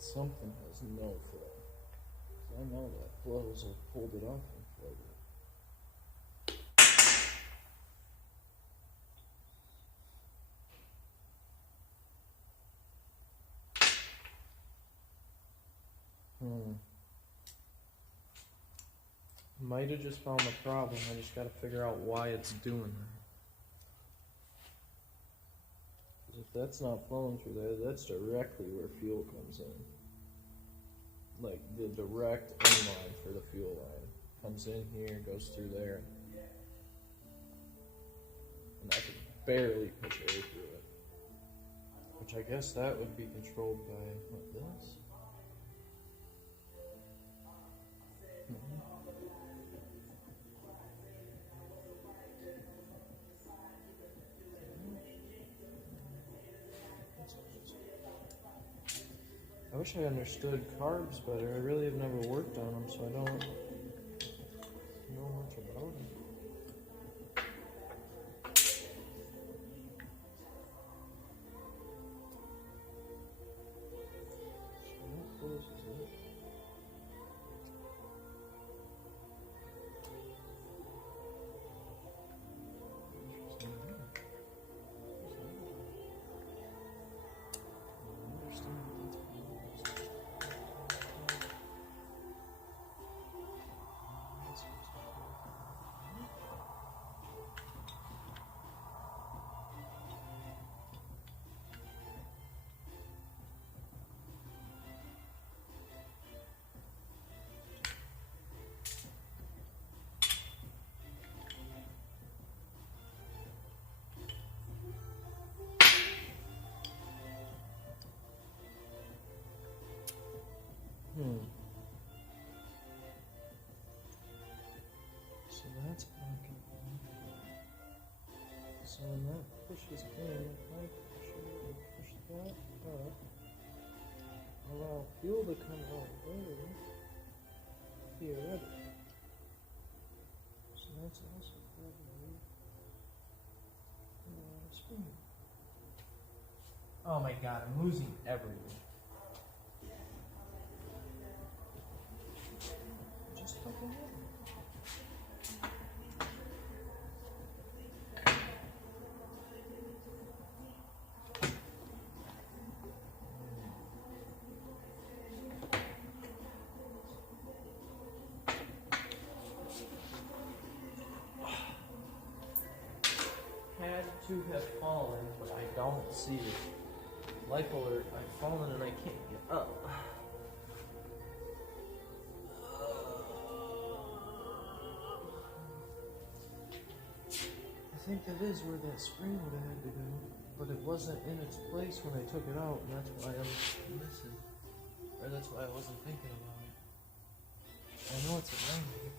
And something has no flow. I know that flows have pulled it off and flowed it. Might have just found the problem. I just got to figure out why it's doing that. Because if that's not flowing through there, that's directly where fuel comes in. Like the direct inline for the fuel line. Comes in here, goes through there. And I can barely push air through it. Which I guess that would be controlled by, what, this? I wish I understood carbs better. I really have never worked on them, so I don't know much about them. How close is it? So that's blocking. So when that pushes in, if I push that up, allow fuel to come out there, theoretically. So that's also probably a lot of spin. Oh my god, I'm losing everything. Just fucking hit me. Had to have fallen, but I don't see it. Life alert, I've fallen and I can't get up. I think that is where that spring would have had to go, but it wasn't in its place when I took it out, and that's why I'm missing. Or that's why I wasn't thinking about it. I know it's around here.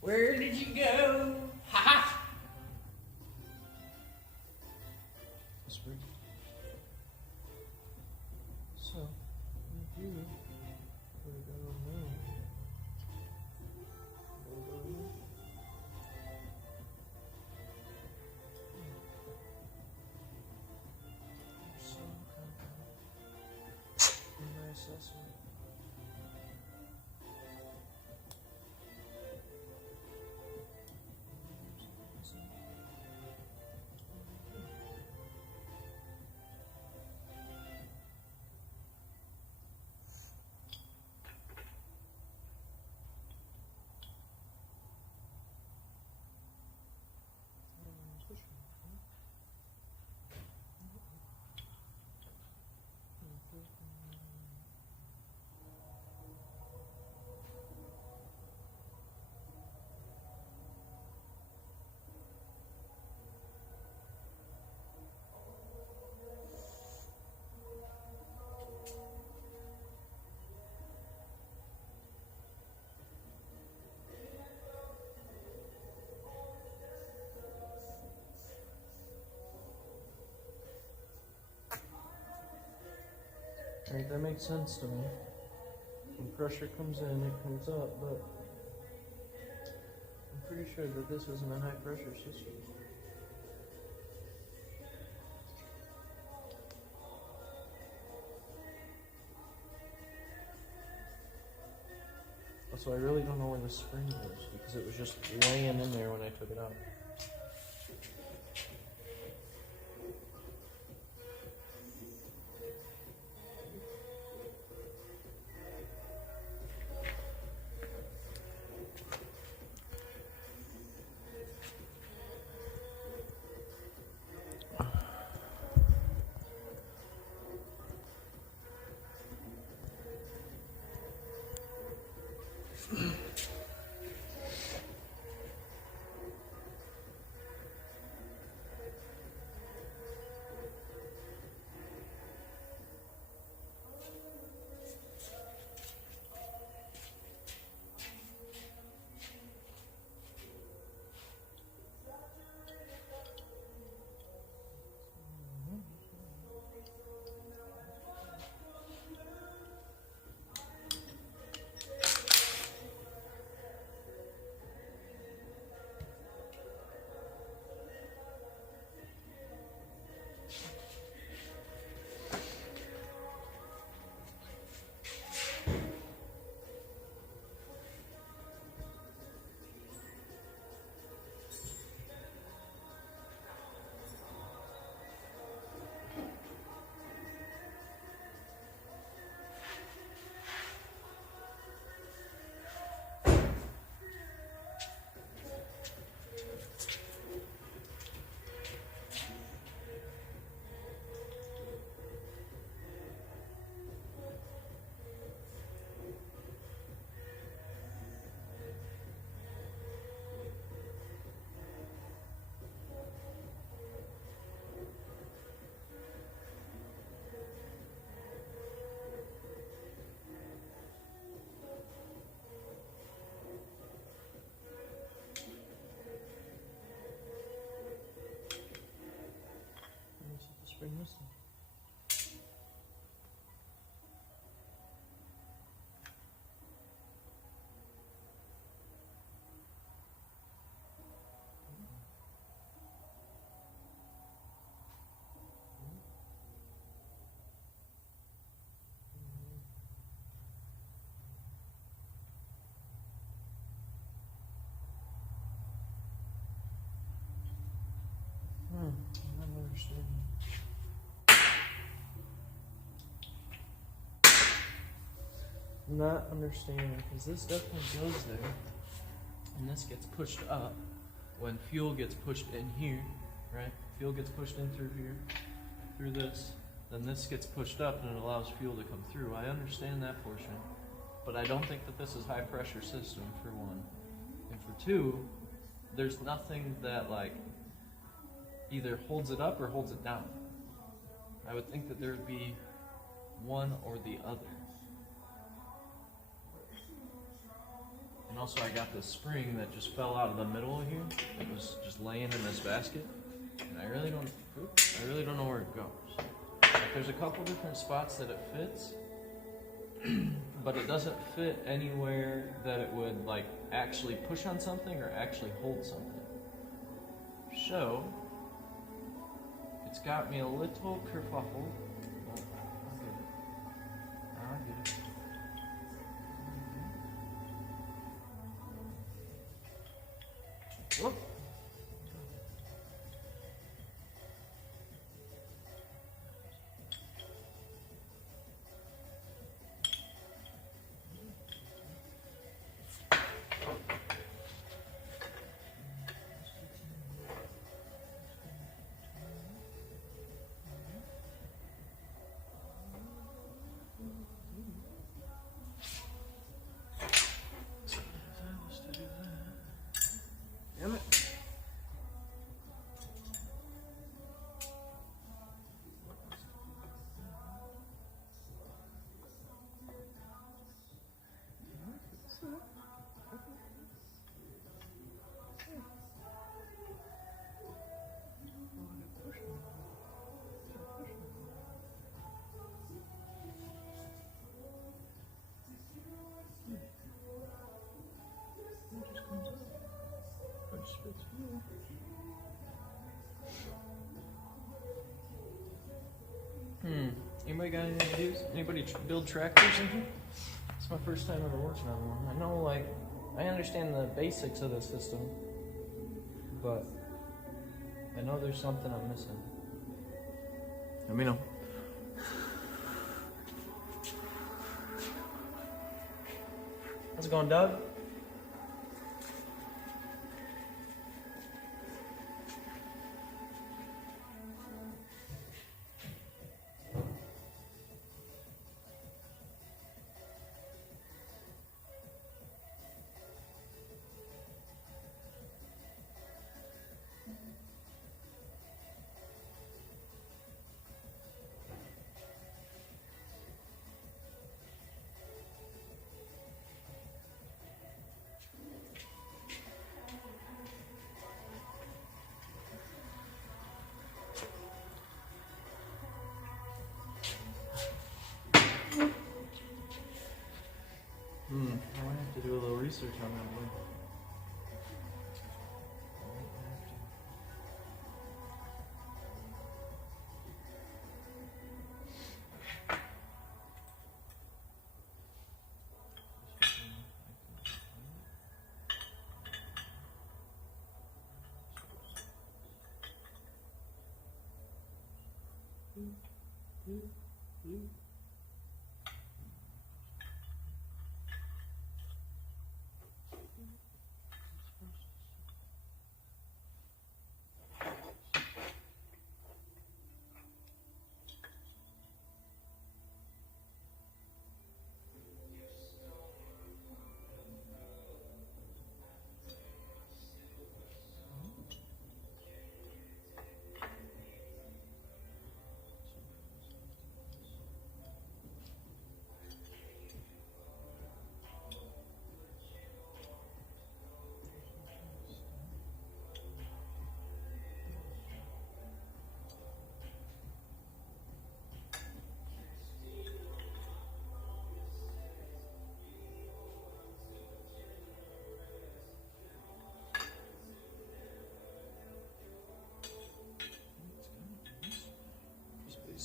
Where did you go? Ha ha! Spring. So, if you put it down now. Assessment. Right, that makes sense to me. When pressure comes in, it comes up, but I'm pretty sure that this isn't a high pressure system. So I really don't know where the spring is because it was just laying in there when I took it out. Spring this thing. I'm not understanding. Not understanding because this definitely goes there and this gets pushed up when fuel gets pushed in here, right? Fuel gets pushed in through here, through this, then this gets pushed up and it allows fuel to come through. I understand that portion, but I don't think that this is high pressure system for one. And for two, there's nothing that like either holds it up or holds it down. I would think that there would be one or the other. And also I got this spring that just fell out of the middle here. It was just laying in this basket. And I really don't know where it goes. Like, there's a couple different spots that it fits, but it doesn't fit anywhere that it would like actually push on something or actually hold something. So it's got me a little kerfuffle. But I'll get it. Whoop. Damn it. Anybody got any ideas? Anybody build tractors in here? It's my first time ever working on one. I know, like, I understand the basics of the system, but I know there's something I'm missing. Let me know. How's it going, Doug? I might have to do a little research on that one.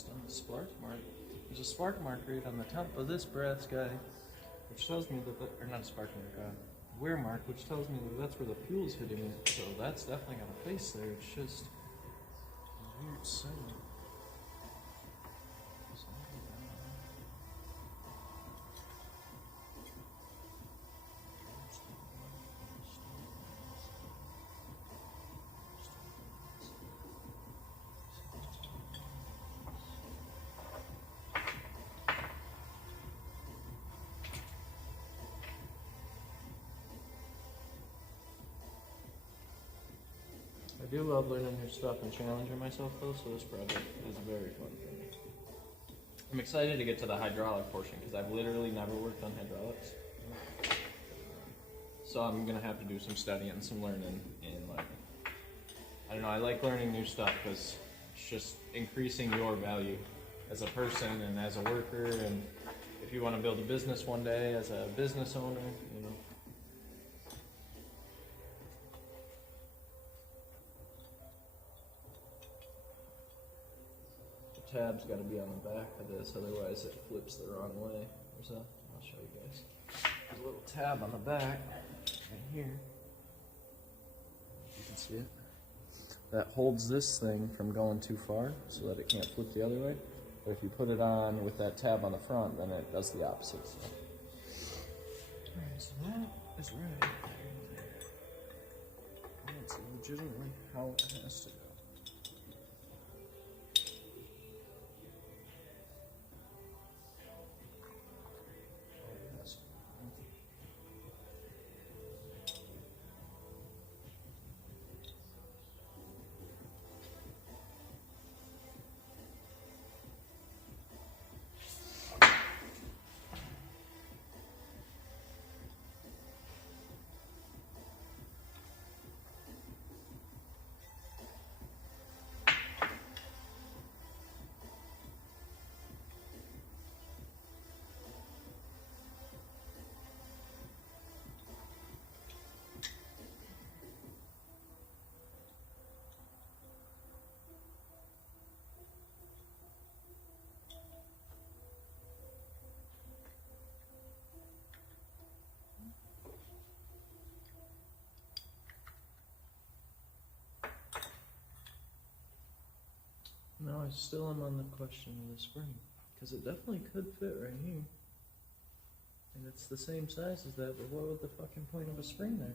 On the spark mark. There's a spark mark right on the top of this brass guy, which tells me that, or not a spark mark, wear mark, which tells me that that's where the fuel's hitting it. So that's definitely got a face there. It's just a weird setting. I do love learning new stuff and challenging myself though, so this project is very fun for me. I'm excited to get to the hydraulic portion because I've literally never worked on hydraulics. So I'm gonna have to do some studying and some learning, and like, I don't know, I like learning new stuff because it's just increasing your value as a person and as a worker, and if you want to build a business one day as a business owner, you know. Tab's got to be on the back of this, otherwise it flips the wrong way. I'll show you guys. There's a little tab on the back, right here. You can see it. That holds this thing from going too far, so that it can't flip the other way. But if you put it on with that tab on the front, then it does the opposite. So. Alright, so that is right. That's legitimately how it has to go. No, I still am on the question of the spring. Because it definitely could fit right here. And it's the same size as that, but what would the fucking point of a spring there?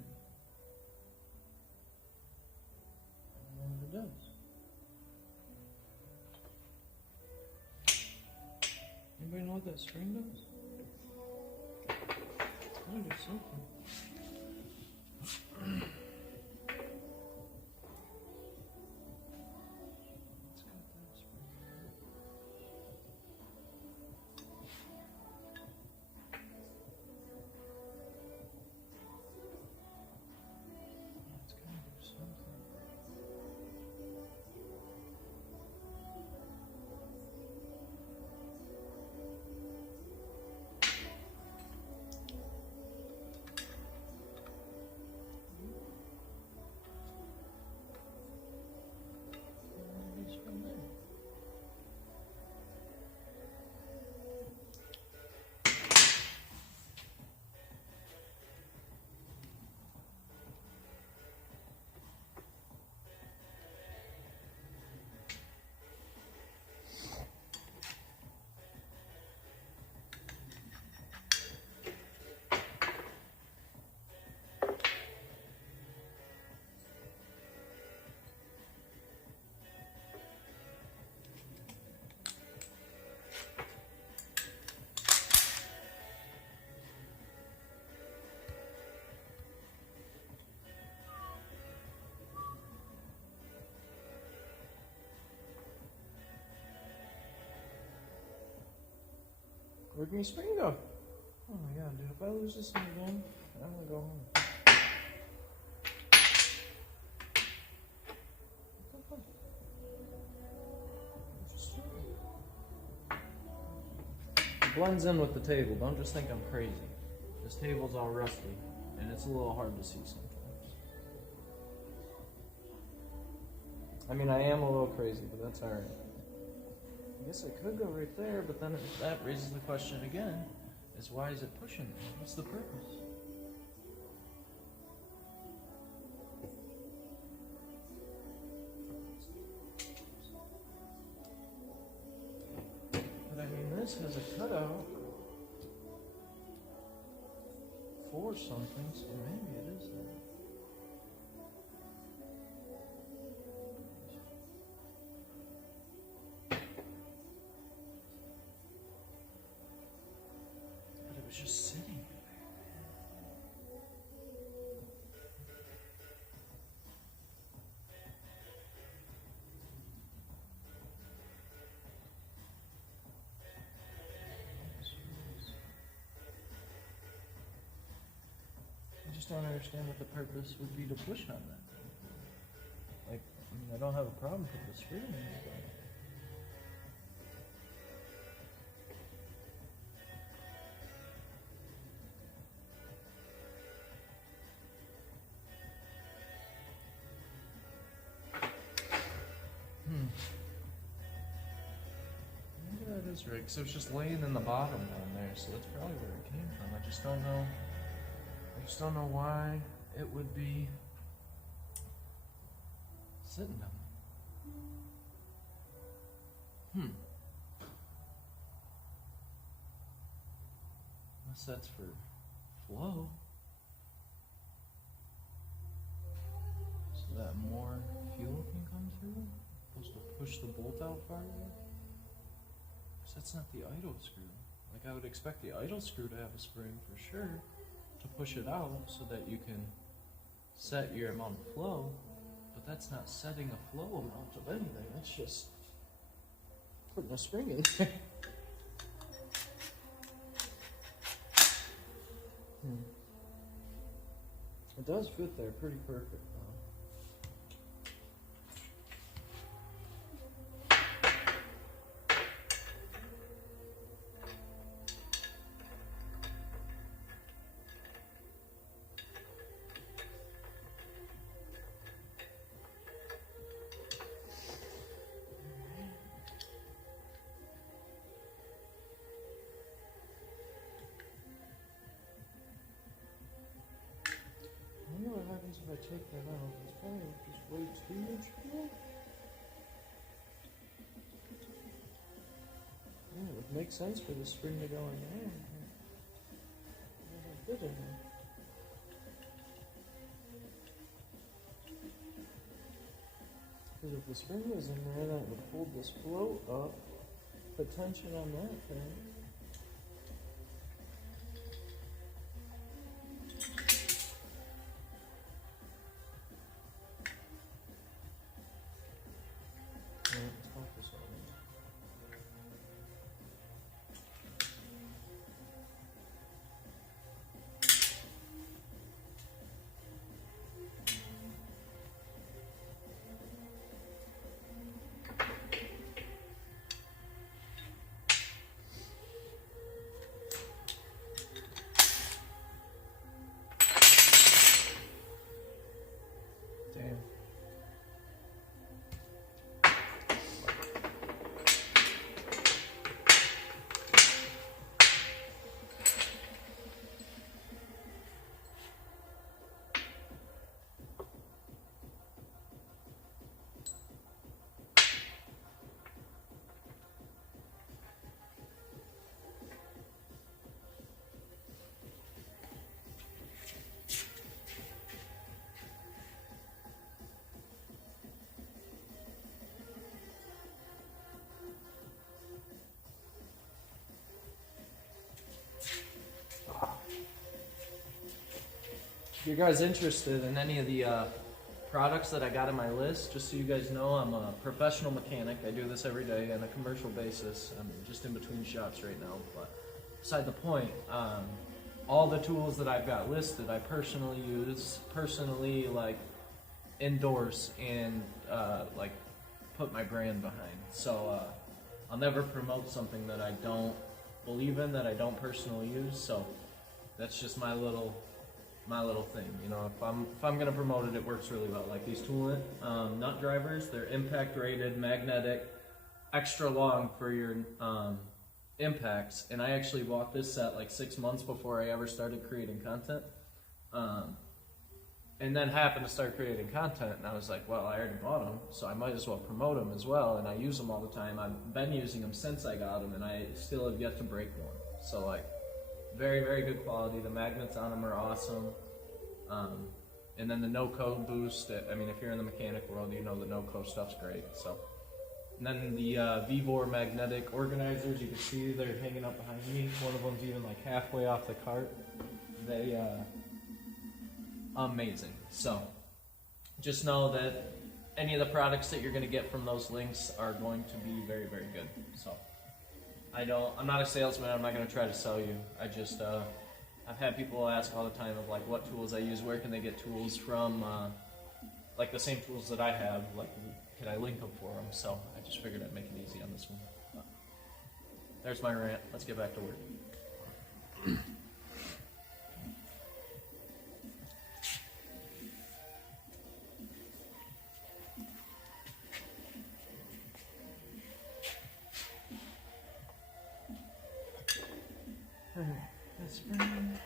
I don't know what it does. Anybody know what that spring does? It's gotta do something. Where'd my spring go? Oh my god, dude, if I lose this thing again, I'm gonna go home. What the fuck? It blends in with the table. Don't just think I'm crazy. This table's all rusty, and it's a little hard to see sometimes. I mean, I am a little crazy, but that's alright. I guess I could go right there, but then that raises the question again, is why is it pushing me? What's the purpose? But I mean, this has a cutout for something, so maybe it is that. Just sitting there. I just don't understand what the purpose would be to push on that. Like, I mean, I don't have a problem with the screen, but right, because it was just laying in the bottom down there, so that's probably where it came from. I just don't know. I just don't know why it would be sitting down there. Unless that's for flow, so that more fuel can come through. Supposed to push the bolt out farther. That's not the idle screw. Like, I would expect the idle screw to have a spring for sure to push it out so that you can set your amount of flow, but that's not setting a flow amount of anything. That's just putting a spring in there. It does fit there pretty perfect though. If I take that out, it's probably just way too much fuel. make sense for the spring to go in there. It doesn't fit in there. Because if the spring was in there, that would hold this float up, put tension on that thing. Let's pop this one in. Damn. If you guys interested in any of the products that I got on my list, just so you guys know, I'm a professional mechanic. I do this every day on a commercial basis. I'm just in between shops right now, but beside the point, all the tools that I've got listed, I personally use, like endorse and like put my brand behind. So I'll never promote something that I don't believe in, that I don't personally use. So that's just my little thing, you know. If I'm gonna promote it, it works really well. Like these tool nut drivers, they're impact rated, magnetic, extra long for your impacts. And I actually bought this set like 6 months before I ever started creating content, and then happened to start creating content. And I was like, well, I already bought them, so I might as well promote them as well. And I use them all the time. I've been using them since I got them, and I still have yet to break one. So like, very, very good quality. The magnets on them are awesome. And then the no-code boost. I mean, if you're in the mechanic world, you know the no-code stuff's great. So, and then the Vivor magnetic organizers. You can see they're hanging up behind me. One of them's even like halfway off the cart. They amazing. So, just know that any of the products that you're going to get from those links are going to be very, very good. So. I'm not a salesman. I'm not going to try to sell you. I just, I've had people ask all the time of like what tools I use, where can they get tools from, like the same tools that I have, like can I link them for them? So I just figured I'd make it easy on this one. But there's my rant. Let's get back to work. That spring.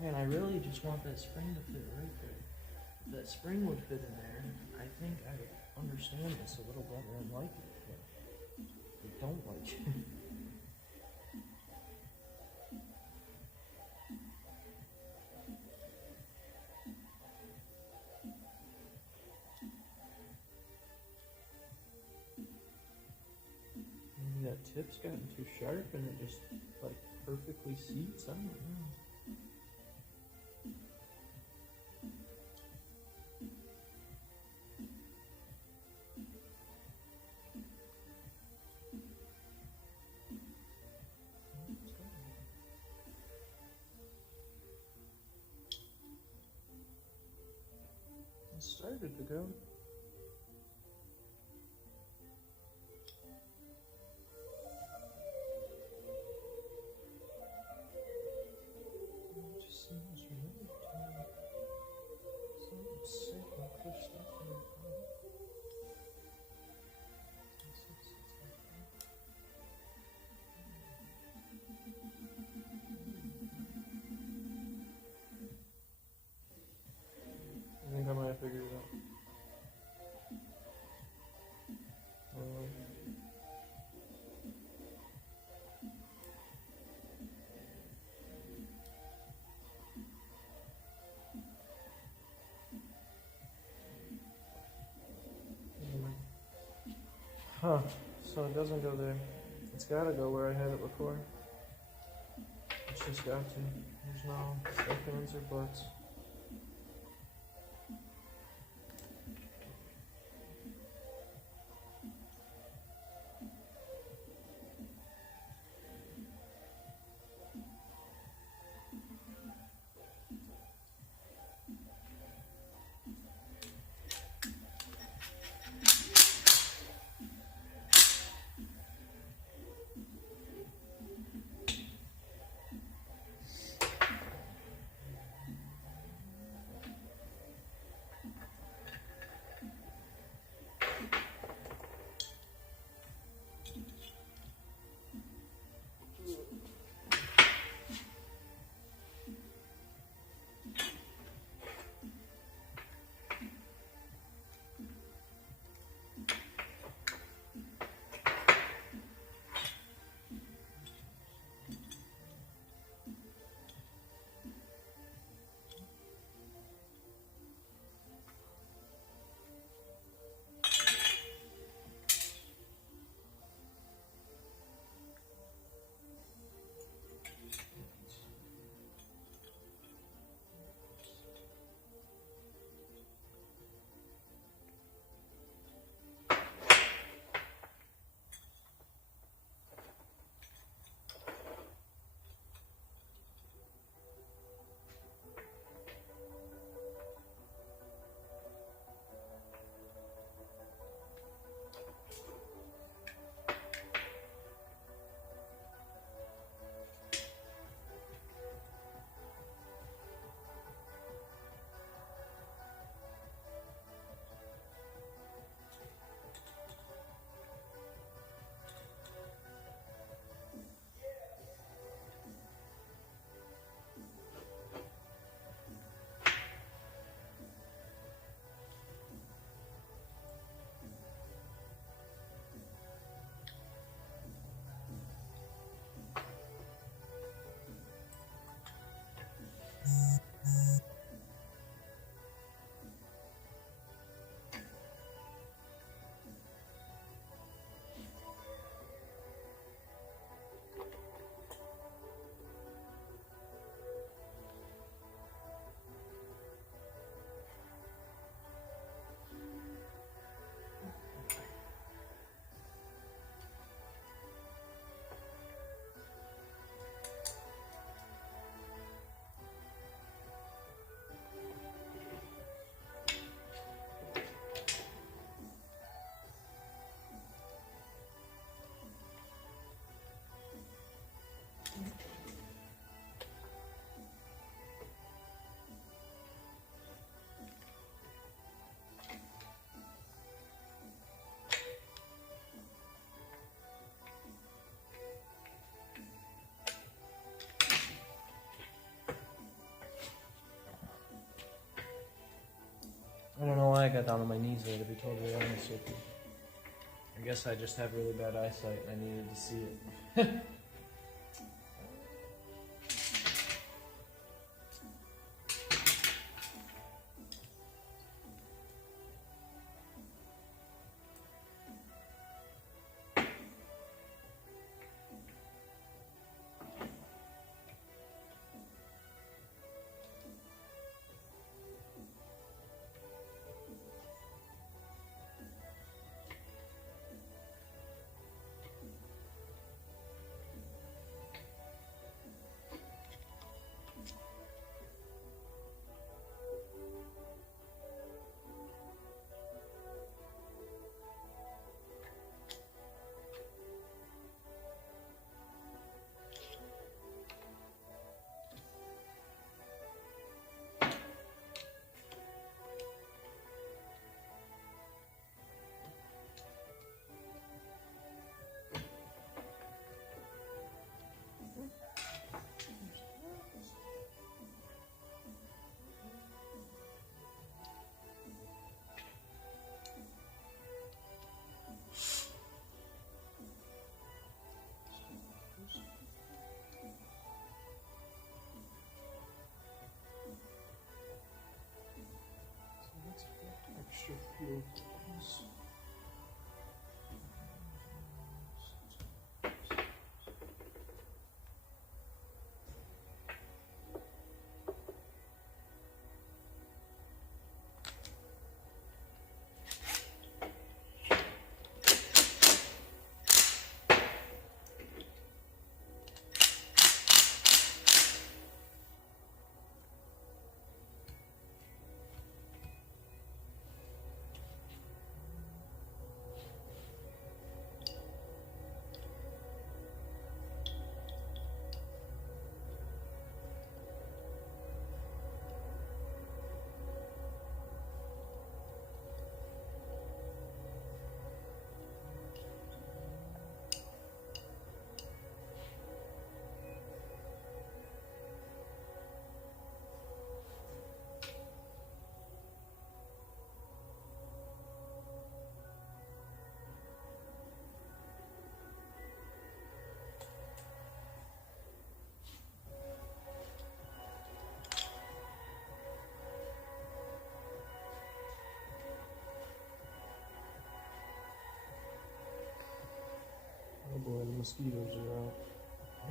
Man, I really just want that spring to fit right there. If that spring would fit in there, I think I would understand this a little better and like it, but I don't like it. That tip's gotten too sharp and it just like perfectly seats. I don't know. It started to go. I think I might have figured it out. Huh. So it doesn't go there. It's gotta go where I had it before. It's just got to. There's no ifs, ands, or buts. I don't know why I got down on my knees there, to be totally honest with you. I guess I just have really bad eyesight and I needed to see it. mosquitoes are out.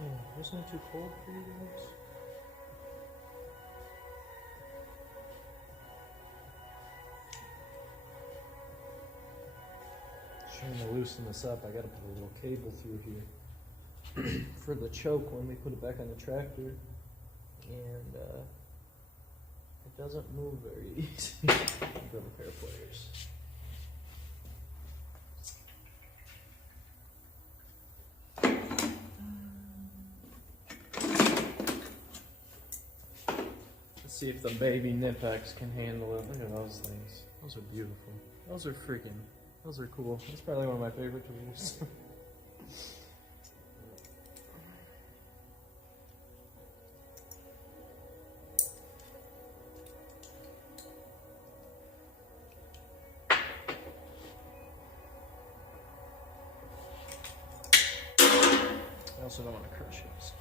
Man, isn't it too cold for you guys? Trying to loosen this up, I gotta put a little cable through here for the choke when we put it back on the tractor, and it doesn't move very easy. Grab a pair of pliers. Let's see if the baby Nipex can handle it. Look at those things. Those are beautiful. Those are freaking. Those are cool. That's probably one of my favorite tools. I also don't want to crush it. So.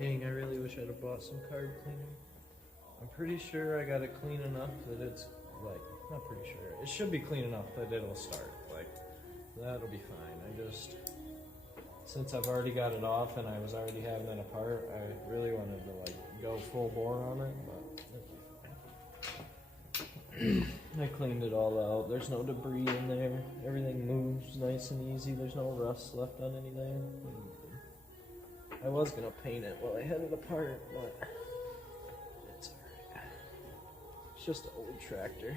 Dang, I really wish I'd have bought some card cleaner. I'm pretty sure I got it clean enough that it's, like, not pretty sure. It should be clean enough that it'll start. Like, that'll be fine. I just, since I've already got it off and I was already having it apart, I really wanted to, like, go full bore on it, but it'll be fine. I cleaned it all out. There's no debris in there. Everything moves nice and easy. There's no rust left on anything. I was gonna paint it while I had it apart, but it's alright. It's just an old tractor.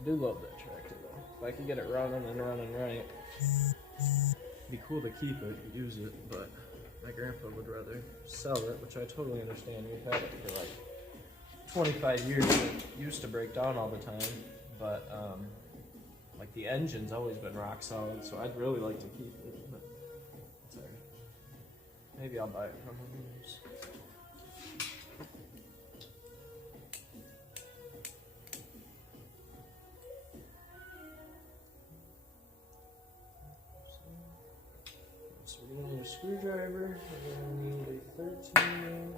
I do love that tractor though. If I could get it running and running right, it'd be cool to keep it, use it, but my grandpa would rather sell it, which I totally understand. We've had it for like 25 years. It used to break down all the time, but like the engine's always been rock solid, so I'd really like to keep it, but it's alright. Maybe I'll buy it from him. So we're gonna need a screwdriver. We're gonna need a 13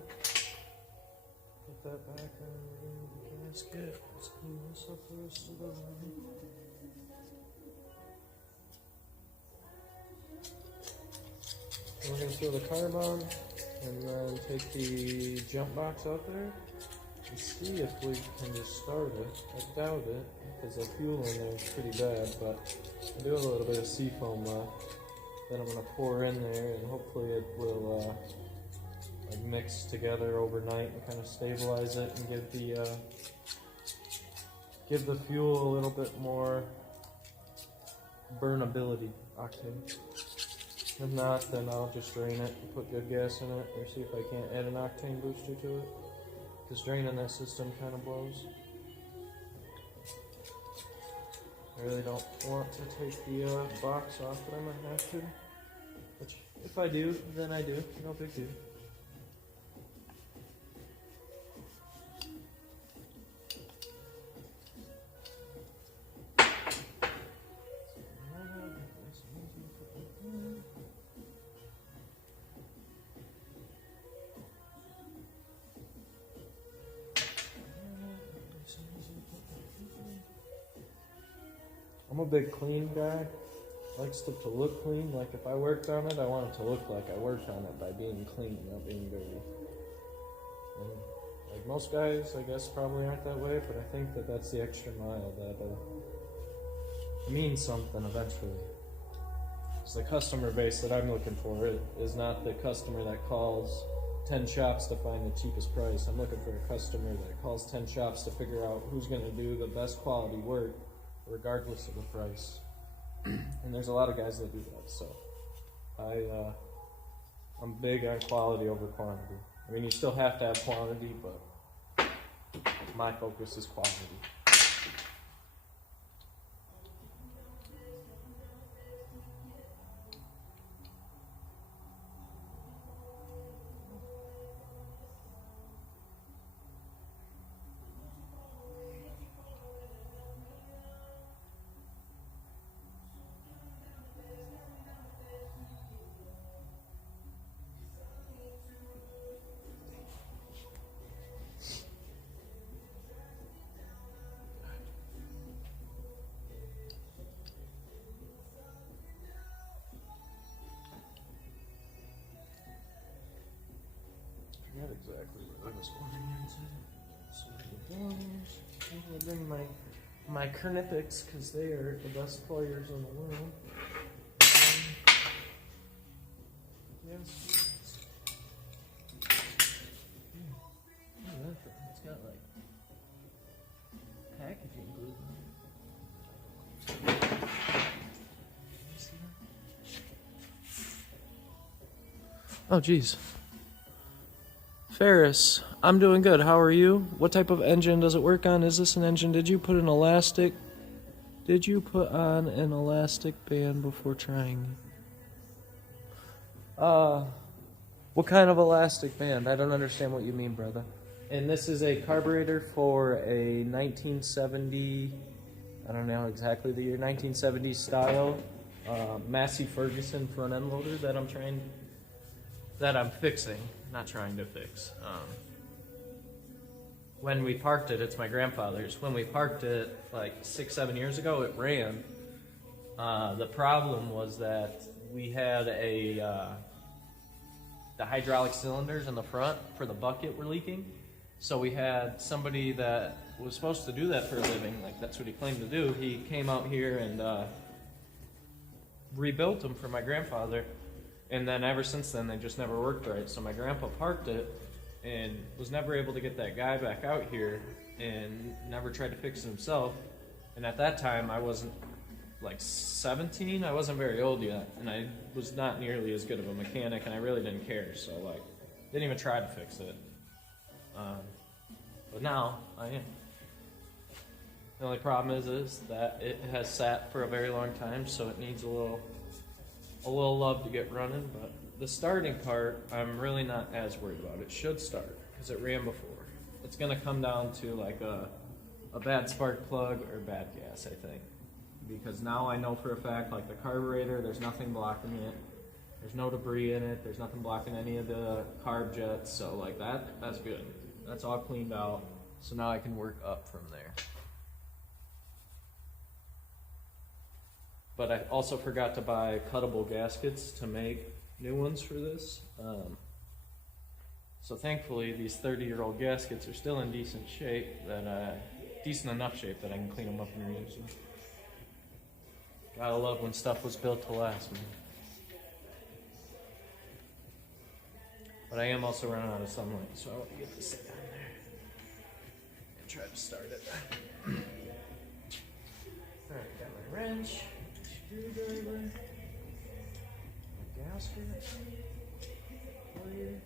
put that back on the gasket. Let's clean this up the rest of the way. We're going to throw the carb on and then take the jump box out there and see if we can just start it. I doubt it because the fuel in there is pretty bad, but I do have a little bit of seafoam left that I'm going to pour in there, and hopefully it will like mix together overnight and kind of stabilize it and give the fuel a little bit more burnability, octane. If not, then I'll just drain it and put good gas in it, or see if I can't add an octane booster to it, because draining that system kind of blows. I really don't want to take the box off, but I might have to. Which, if I do, then I do. No big deal. I'm a big clean guy. Likes to look clean. Like if I worked on it, I want it to look like I worked on it by being clean, not being dirty. And like most guys, I guess, probably aren't that way, but I think that that's the extra mile that means something eventually. Because the customer base that I'm looking for is not the customer that calls 10 shops to find the cheapest price. I'm looking for a customer that calls 10 shops to figure out who's going to do the best quality work regardless of the price. And there's a lot of guys that do that, so I'm big on quality over quantity. I mean, you still have to have quantity, but my focus is quality. Not exactly what I was going into. So I'm gonna bring my Kernipics because they are the best players in the world. Yes. It's got like packaging glue on it. Oh, geez. Ferris, I'm doing good. How are you? What type of engine does it work on? Is this an engine? Did you put on an elastic band before trying? What kind of elastic band? I don't understand what you mean, brother. And this is a carburetor for a 1970, I don't know exactly the year, 1970s style Massey Ferguson front end loader that I'm fixing. Not trying to fix. When we parked it, it's my grandfather's. When we parked it like 6-7 years ago, it ran. The problem was that we had the hydraulic cylinders in the front for the bucket were leaking. So we had somebody that was supposed to do that for a living, like that's what he claimed to do. He came out here and rebuilt them for my grandfather. And then ever since then, they just never worked right. So my grandpa parked it and was never able to get that guy back out here and never tried to fix it himself. And at that time, I wasn't like 17. I wasn't very old yet. And I was not nearly as good of a mechanic, and I really didn't care. So, like, didn't even try to fix it. But now, I am. The only problem is that it has sat for a very long time, so it needs a little love to get running, but the starting part, I'm really not as worried about. It should start, because it ran before. It's going to come down to like a bad spark plug or bad gas, I think. Because now I know for a fact, like the carburetor, there's nothing blocking it. There's no debris in it. There's nothing blocking any of the carb jets, so like that's good. That's all cleaned out, so now I can work up from there. But I also forgot to buy cuttable gaskets to make new ones for this. So thankfully, these 30-year-old gaskets are still in decent shape, decent enough shape that I can clean them up and reuse them. Gotta love when stuff was built to last, man. But I am also running out of sunlight, so I want to get this thing down there and try to start it. Alright, got my wrench. Screwdriver, gasket, pliers,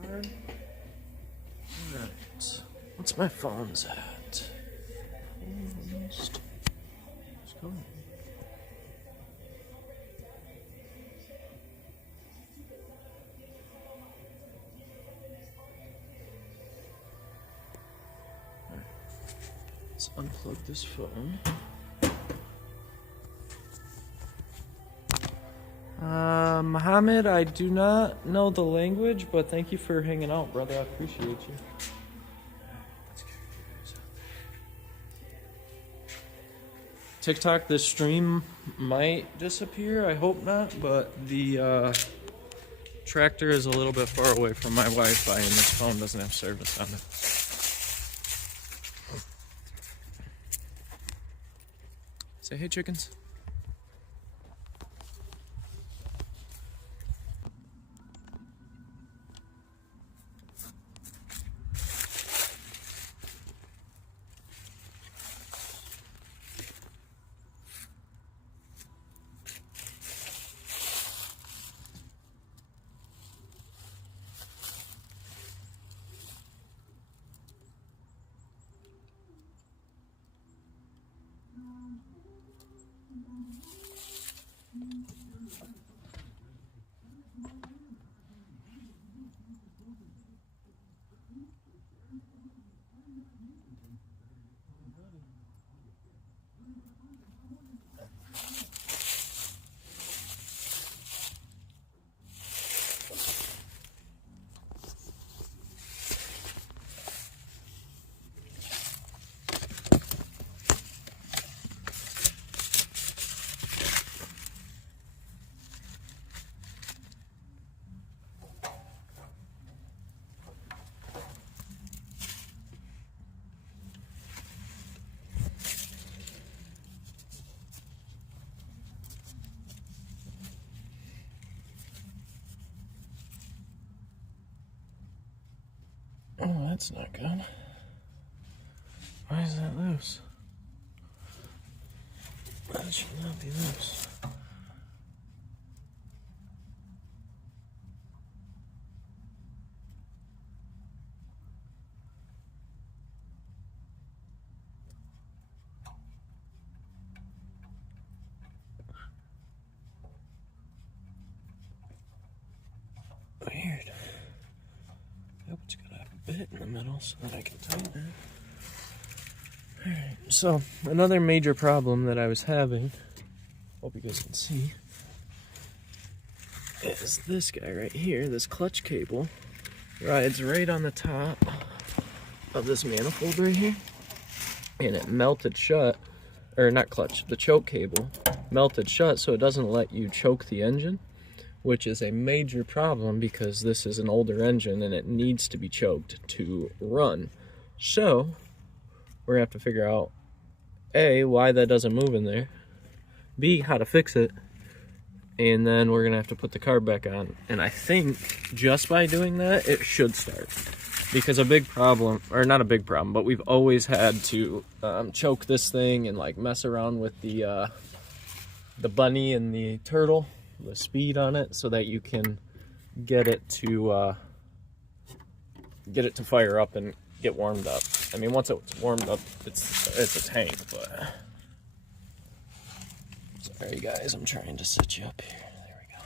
card. Alright, what's my phone's at? Almost. Let's go. Alright, let's unplug this phone. Mohammed, I do not know the language, but thank you for hanging out, brother. I appreciate you. Let's get you guys out TikTok, this stream might disappear. I hope not, but the tractor is a little bit far away from my Wi-Fi, and this phone doesn't have service on it. Say hey, chickens. Oh, that's not good. Why is that loose? That should not be loose. Weird. I hope it's gonna have a bit in the middle so that I can tighten it. Alright, so another major problem that I was having, hope you guys can see, is this guy right here. This clutch cable rides right on the top of this manifold right here, and it melted shut, or not clutch, the choke cable melted shut, so it doesn't let you choke the engine, which is a major problem because this is an older engine and it needs to be choked to run. So we're gonna have to figure out A, why that doesn't move in there, B, how to fix it, and then we're gonna have to put the carb back on. And I think just by doing that, it should start. Because a big problem, or not a big problem, but we've always had to choke this thing and like mess around with the bunny and the turtle, the speed on it, so that you can get it to fire up and get warmed up. I mean, once it's warmed up, it's a tank. But sorry guys, I'm trying to set you up here. There we go.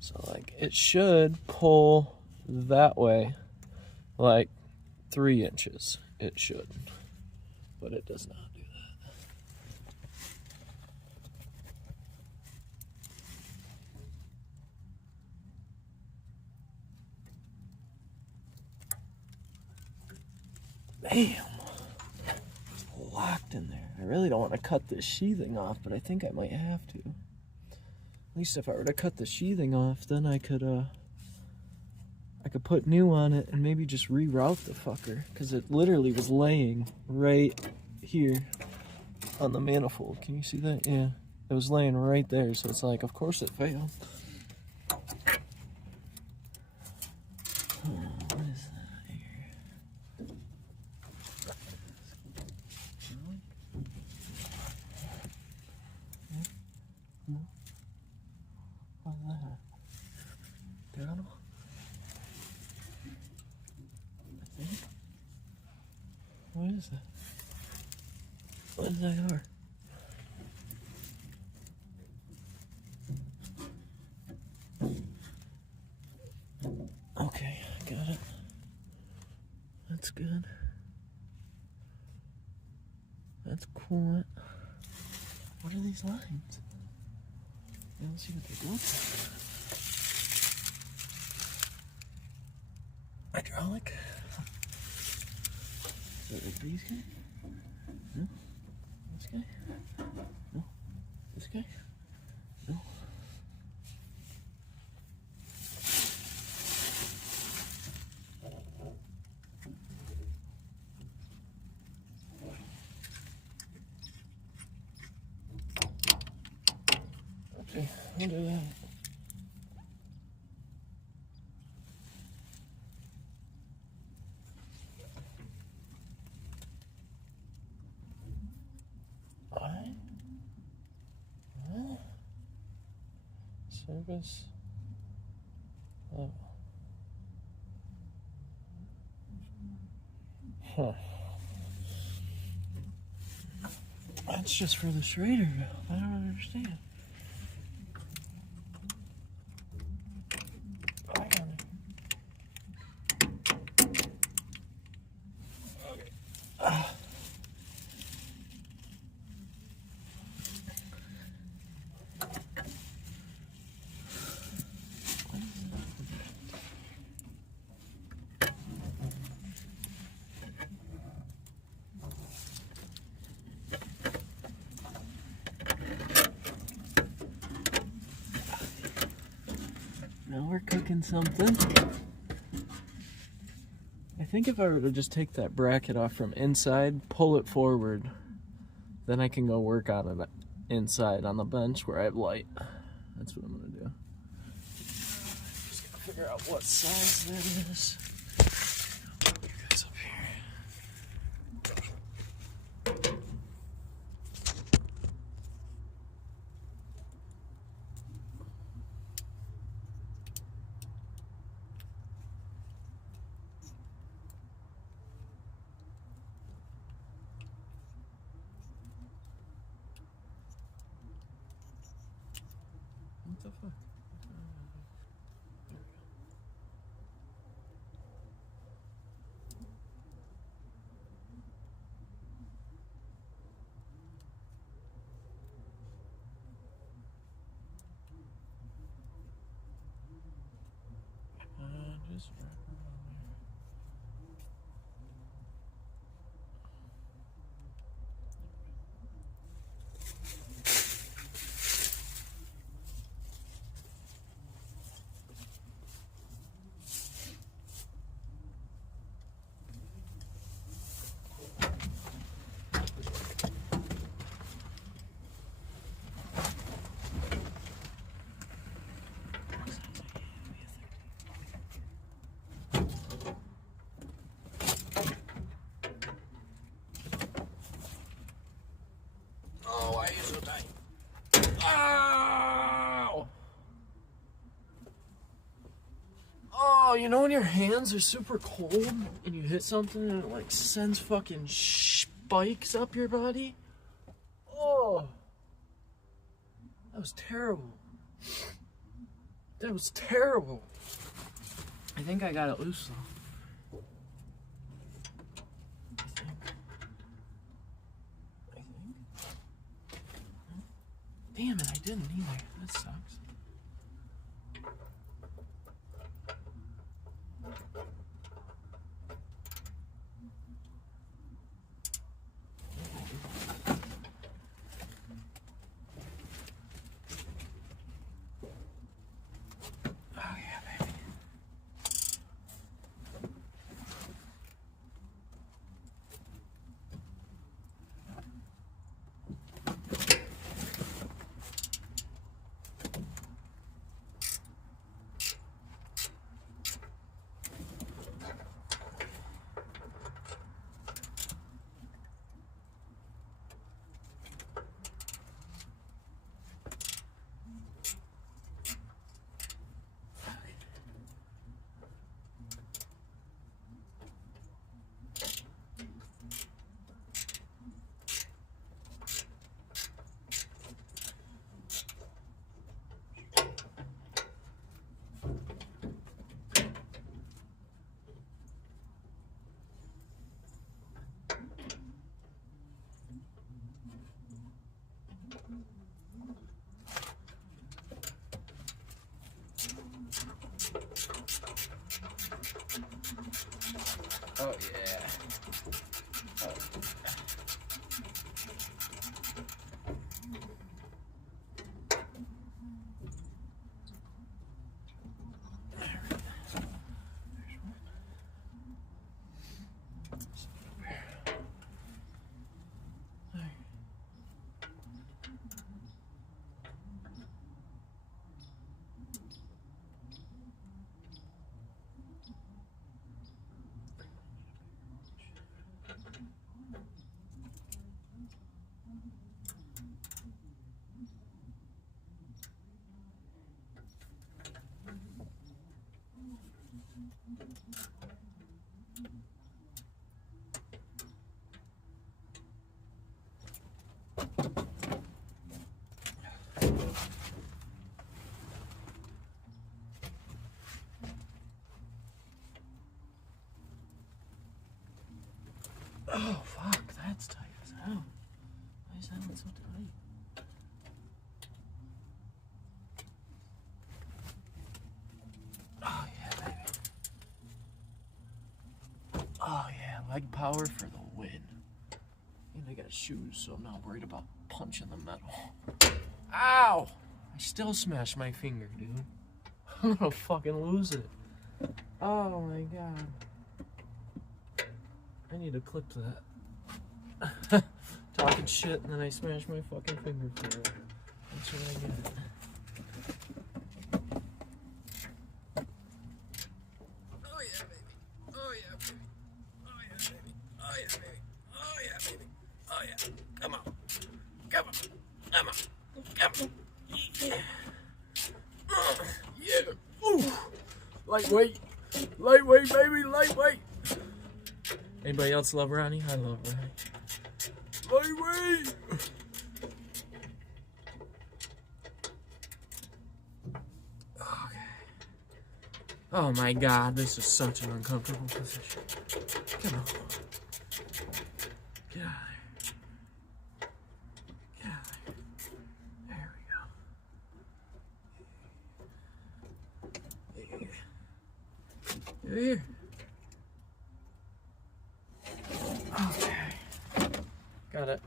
So like it should pull that way like 3 inches. It should, but it does not. Damn, it's locked in there. I really don't want to cut this sheathing off, but I think I might have to. At least if I were to cut the sheathing off, then I could put new on it and maybe just reroute the fucker, because it literally was laying right here on the manifold. Can you see that? Yeah, it was laying right there, so it's like, of course it failed. What is that? Down. I think. What is that? What is that car? Okay, got it. That's good. That's cool. What are these lines? Let's see what they do. Hydraulic. These guys? No? This guy? No? This guy? No? Okay, I'll do that. Service. Oh. Huh. That's just for the Schrader valve. I don't understand. Now we're cooking something. I think if I were to just take that bracket off from inside, pull it forward, then I can go work on it inside on the bench where I have light. That's what I'm gonna do. Just gotta figure out what size that is. Put you guys up here. What the fuck? Just right around Oh, you know when your hands are super cold and you hit something and it like sends fucking spikes up your body? Oh, that was terrible. That was terrible. I think I got it loose though. I think. Damn it, I didn't either. That sucks. Oh yeah. Oh, fuck, that's tight as hell. Why is that one so tight? Oh, yeah, baby. Oh, yeah, leg power for the win. And I got shoes, so I'm not worried about punching the metal. Ow! I still smashed my finger, dude. I'm gonna fucking lose it. Oh my god. I need to clip that. Talking shit and then I smash my fucking finger for it. That's what I get. Oh yeah, baby. Oh yeah, baby. Oh yeah, baby. Oh yeah, baby. Oh yeah, baby. Oh yeah. Come on. Come on. Come on. Come on. Yeah. Yeah. Ooh. Lightweight. Lightweight, baby. Lightweight. Anybody else love Ronnie? I love Ronnie. Lightweight. Okay. Oh my god, this is such an uncomfortable position. Come on. Get out of there. Get out of there. There we go. Here. Okay. Got it.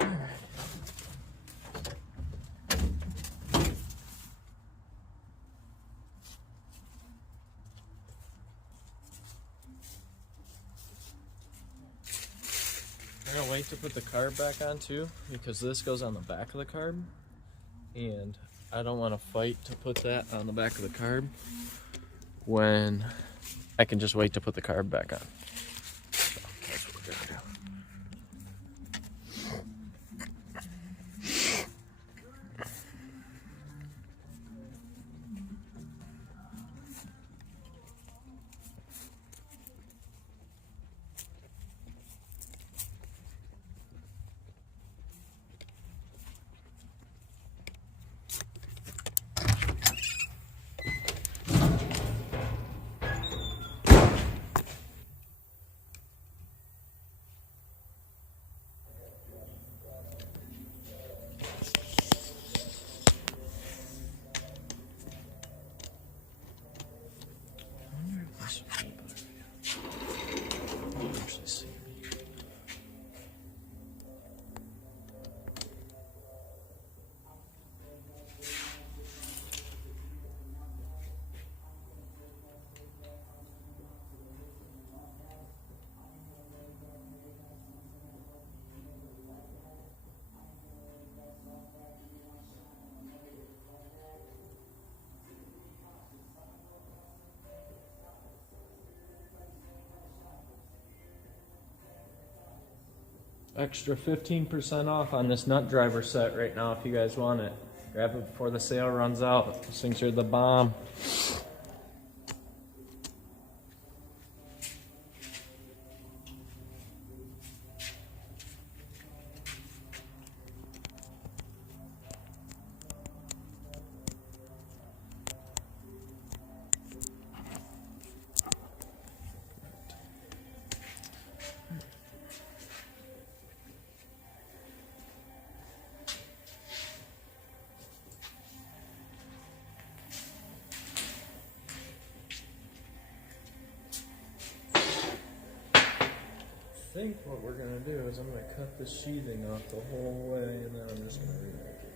Alright. I'm gonna wait to put the carb back on too, because this goes on the back of the carb, and I don't want to fight to put that on the back of the carb when I can just wait to put the carb back on. So that's what we're gonna do. Extra 15% off on this nut driver set right now if you guys want it. Grab it before the sale runs out. These things are the bomb. I think what we're going to do is I'm going to cut the sheathing off the whole way, and then I'm just going to remake it.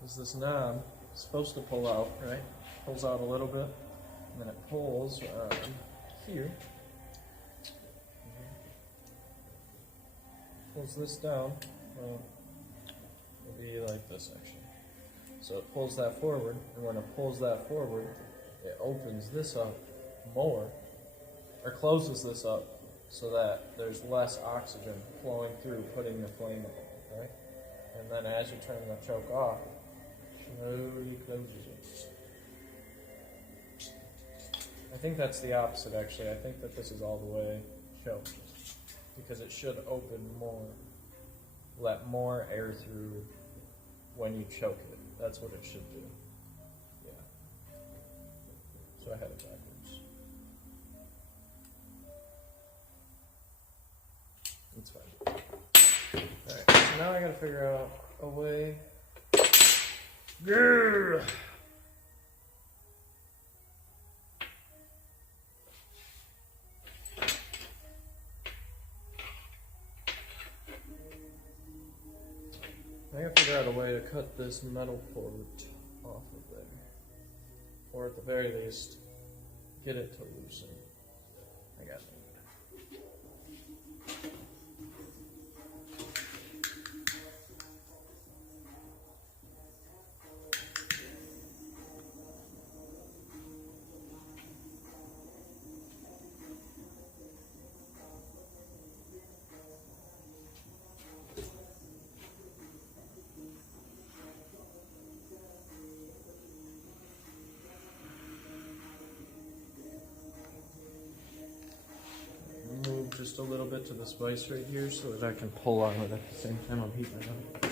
Because this knob is supposed to pull out, right? Pulls out a little bit, and then it pulls here. pulls this down, well, it'll be like this actually. So it pulls that forward, and when it pulls that forward, it opens this up more, or closes this up, so that there's less oxygen flowing through, putting the flame out, okay? And then as you turn the choke off, slowly closes it. I think that's the opposite actually. I think that this is all the way choked, because it should open more, let more air through when you choke it. That's what it should do. Yeah. So I had it backwards. That's fine. Alright, so now I gotta figure out a way. Grrr! I gotta figure out a way to cut this metal port off of there. Or at the very least, get it to loosen. I got it. Just a little bit to the spice right here so that I can pull on it at the same time I'm heating it up.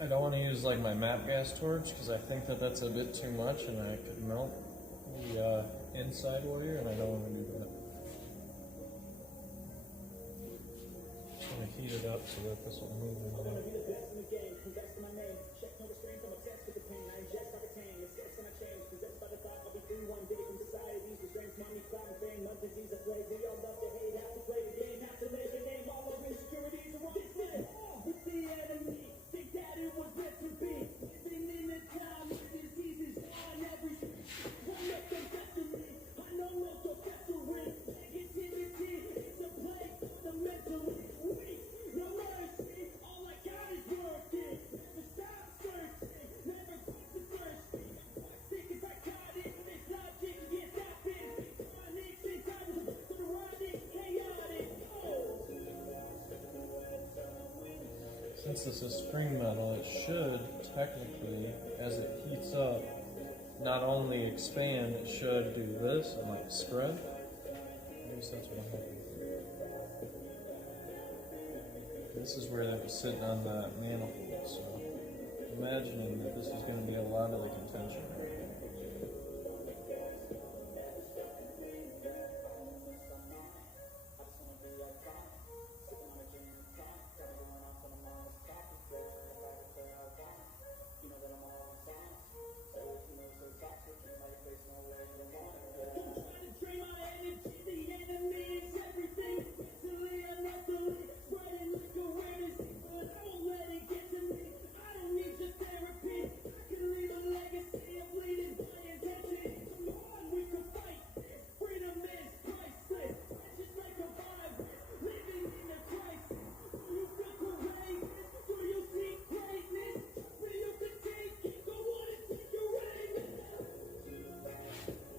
I don't want to use like my map gas torch because I think that that's a bit too much and I could melt the inside wire, and I don't want to do that. Just want to heat it up so that this will move in there. since this is spring metal, it should technically, as it heats up, not only expand, it should do this and like spread. At least that's what I'm hoping for. This is where that was sitting on that manifold, so imagining that this is going to be a lot of the contention.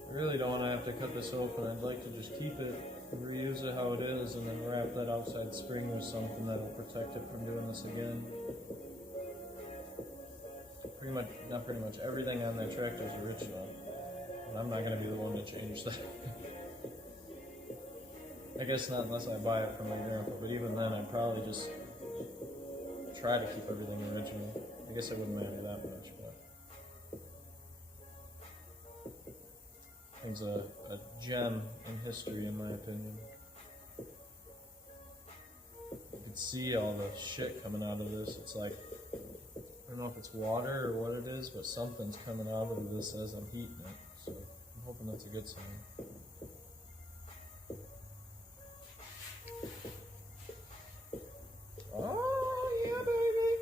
I really don't want to have to cut this open. I'd like to just keep it, reuse it how it is, and then wrap that outside spring with something that'll protect it from doing this again. Pretty much, not pretty much, everything on that tractor is original. And I'm not going to be the one to change that. I guess not unless I buy it from my grandpa, but even then I'd probably just try to keep everything original. I guess it wouldn't matter that much, but it's a gem in history, in my opinion. You can see all the shit coming out of this. It's like, I don't know if it's water or what it is, but something's coming out of this as I'm heating it. So I'm hoping that's a good sign. Oh, yeah, baby.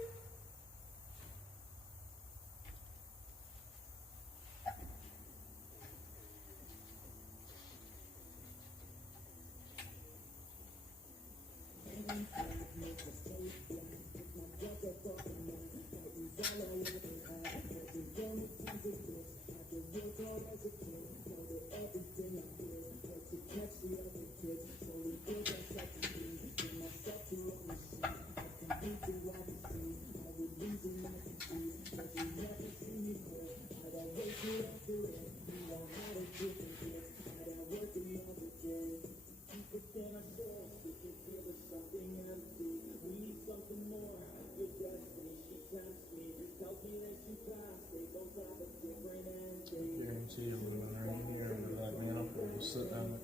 Guarantee it would have been right here under that manifold to sit on it.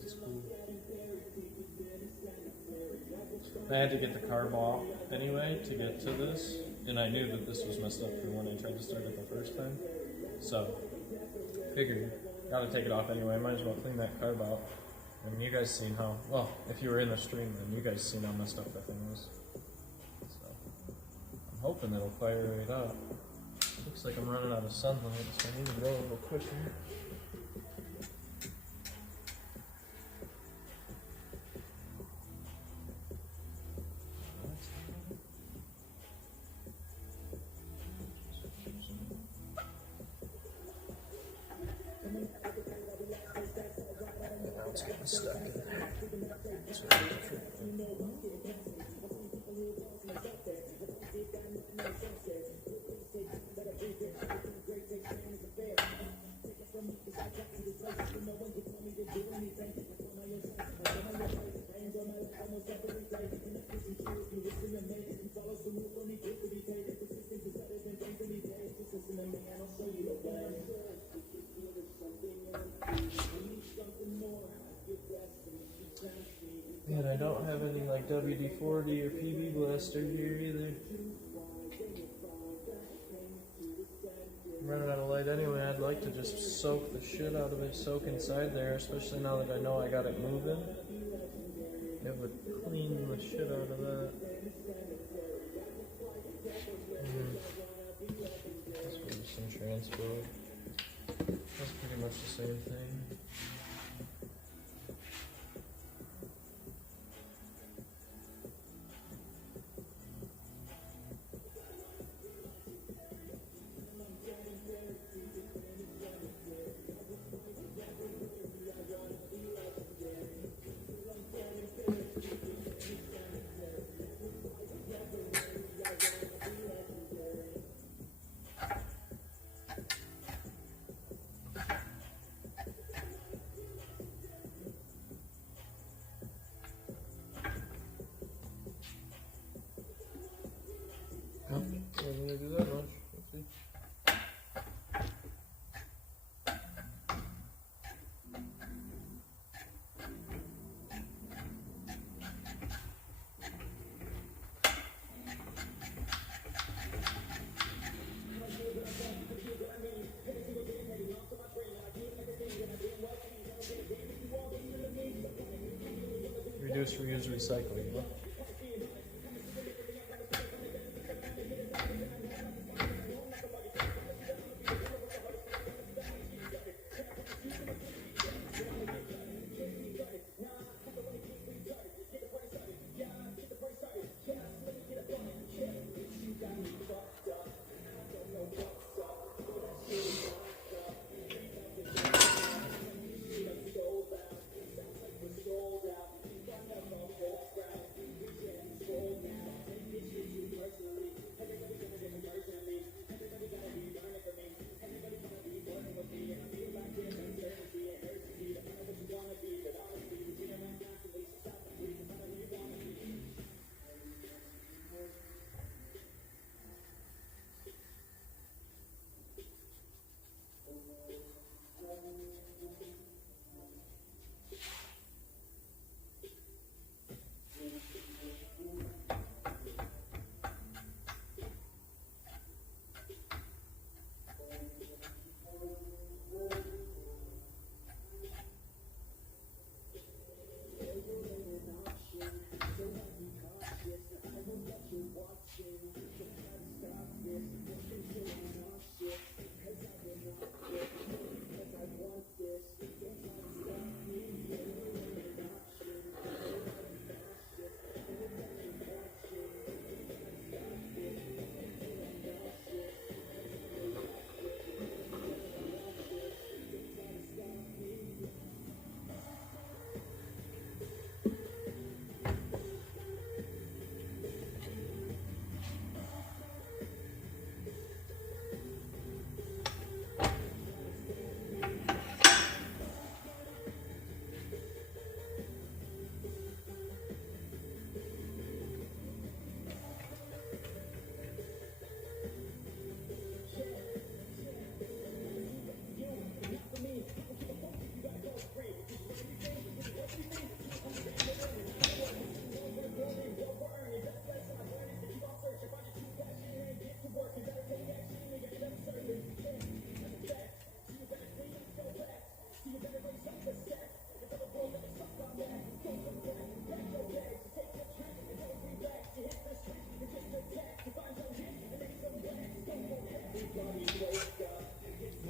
That's cool. I had to get the carb off anyway to get to this, and I knew that this was messed up from when I tried to start it the first time. So, figured, gotta take it off anyway. I might as well clean that carb out. And you guys seen how, well, if you were in the stream, then you guys seen how messed up that thing was. So, I'm hoping it'll fire right up. Looks like I'm running out of sunlight, so I need to go a little quicker. Now it's getting stuck in there. Man, I don't have any like WD-40 or PB Blaster here either. I'm running out of light anyway. I'd like to just soak the shit out of it, soak inside there, especially now that I know I got it moving. It would clean the shit out of that. This was some transport. That's pretty much the same thing. reuse, recycle, you know?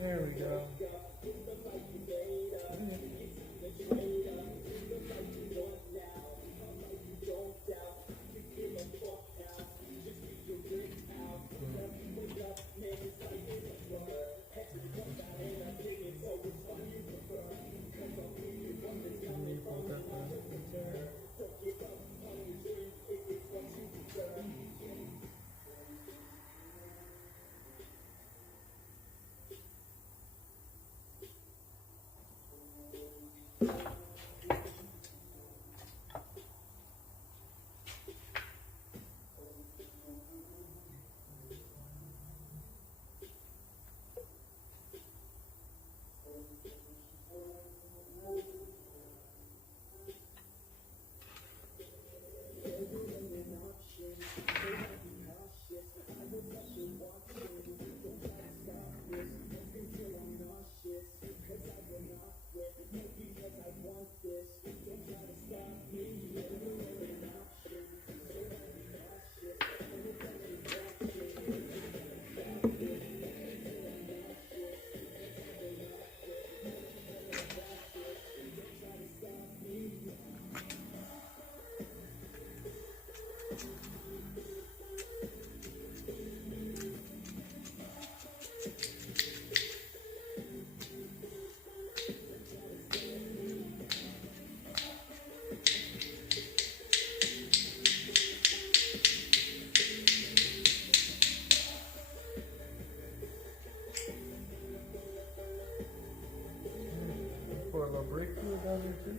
There we go. Pour a little brake fluid down there too.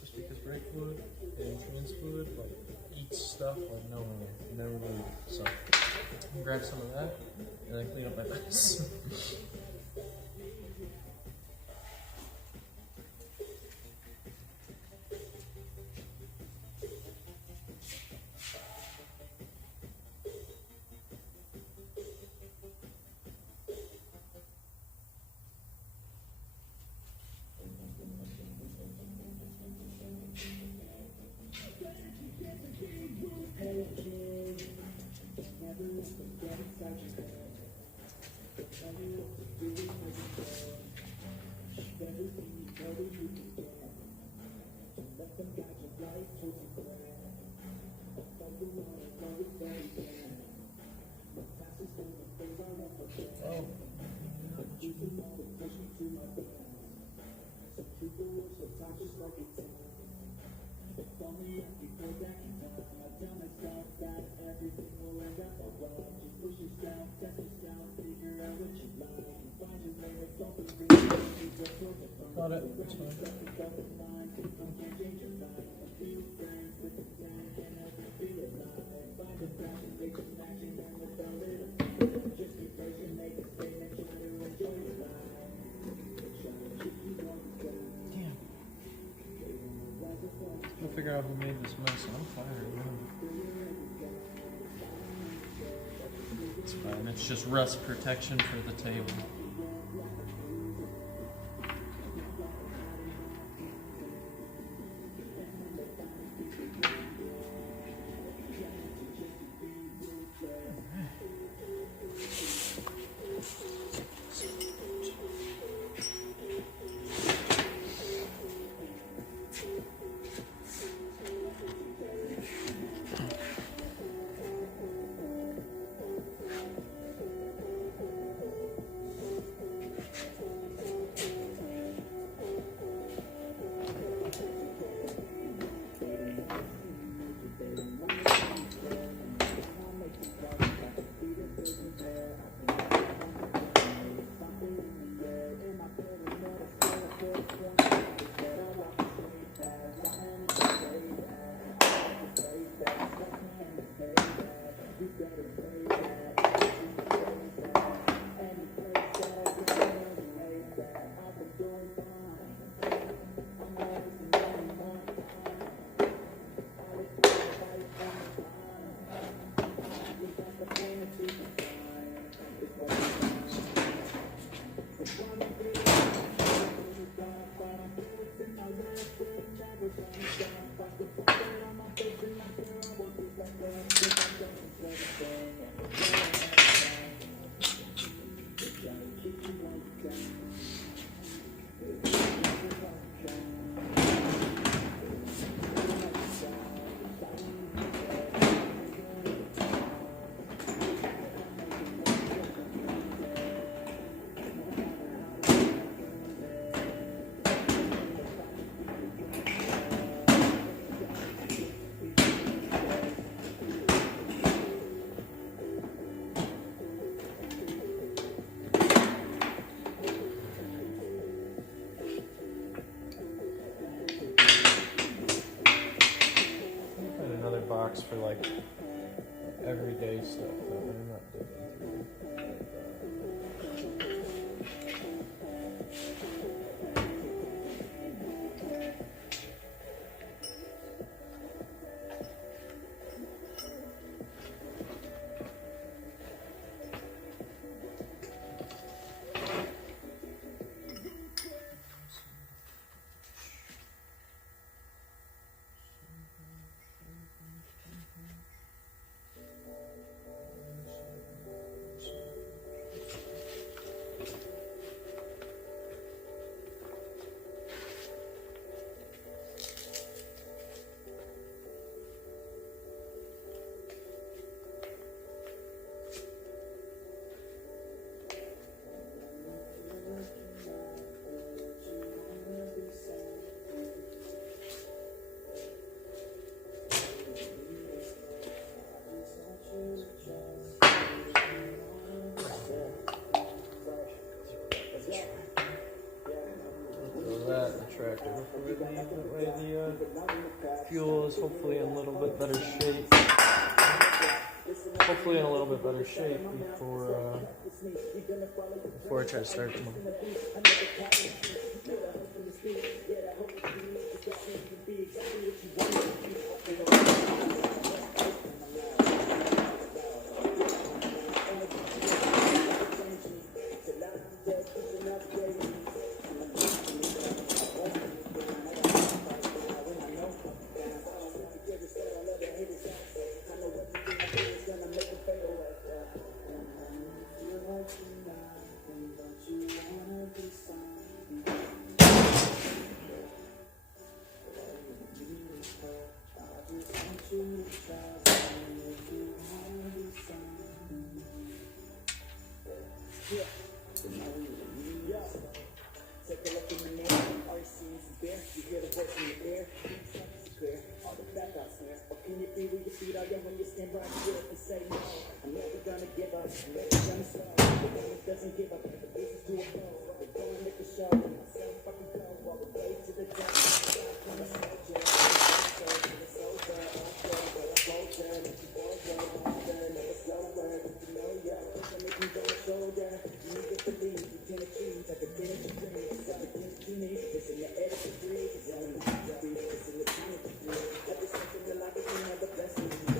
Just because brake fluid and trans fluid like eats stuff like no one never really. So I'm gonna grab some of that and then clean up my mess. Got it. That's fine. Damn. We'll figure out who made this mess. I'm fired, man. It's fine. It's just rust protection for the table. For like everyday stuff that we're not digging That way the fuel is hopefully in a little bit better shape. Hopefully in a little bit better shape before I try to start tomorrow. Take a look in the mirror, all you see is beer. You hear the voice in your ear, it's clear. All the backouts here. What can you be with your feet out there when you stand right here and say no? I'm never gonna give up, I'm never gonna stop. The one that doesn't give up, the business to a flow. We're going to make a show, and myself fucking go all the way to the top. I'm a soldier, it's over, but I'm bolder. Let you go, never slower. You know, yeah, I'm making go shoulder. You need to believe, you can achieve, like a finish your dream. You need this in your head to breathe. It's in the time to breathe. Every second of life is another blessing. Feel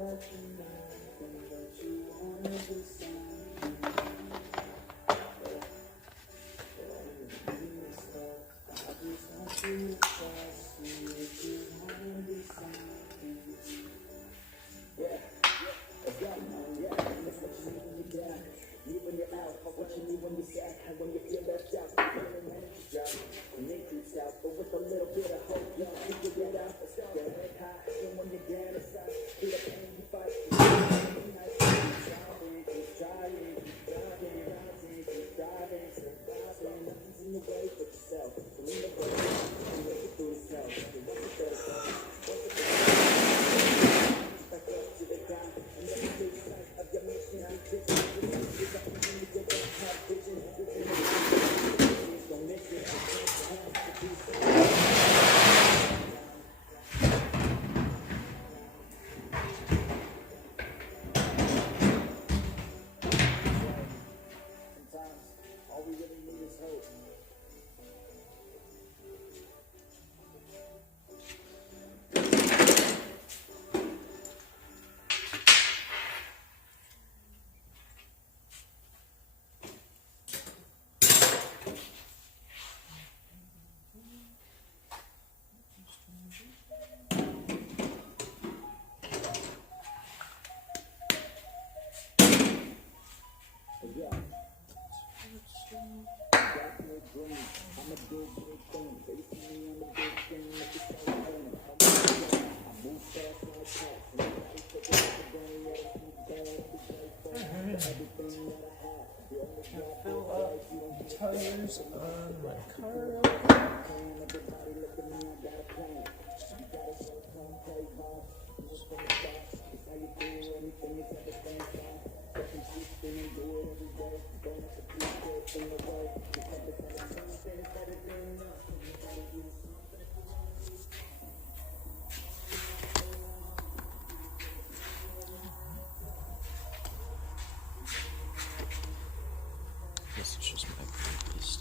like you're nothing, but you wanna be something. I just want you to trust me if you wanna be something. Yeah, let's go. Yeah, that's what you need when you're down. Need when you're out, what you need when you're sad, and when you feel left out, feeling energy drop, and it creeps out, but with a little bit of hope, y'all figure it out. Get head high, and when you're down, it's out. Feel the pain you fight, keep driving, keep driving, rising, keep driving, surviving. Nothing's in the way but yourself. Believe it, and make it through this hell. You work it better, work it better. Back up to the ground, and never lose sight of your mission. Sometimes all we really need is hope. Yeah. Got no dream. I'm a big thing. They see me on the big thing. Like it's all pain. I move fast like cats. Nobody take it up again. Yeah, it's bad. Everything that I have. The only Fill up the tires on my car. everybody look at me. I got a plan. You gotta show some play hard. Do it from the start. It's how you do everything. It's at the same time. Second shifting and do it every day. Don't have to be quick in the way. It's like it's like something is better than nothing. You gotta do something. This is just my purpose.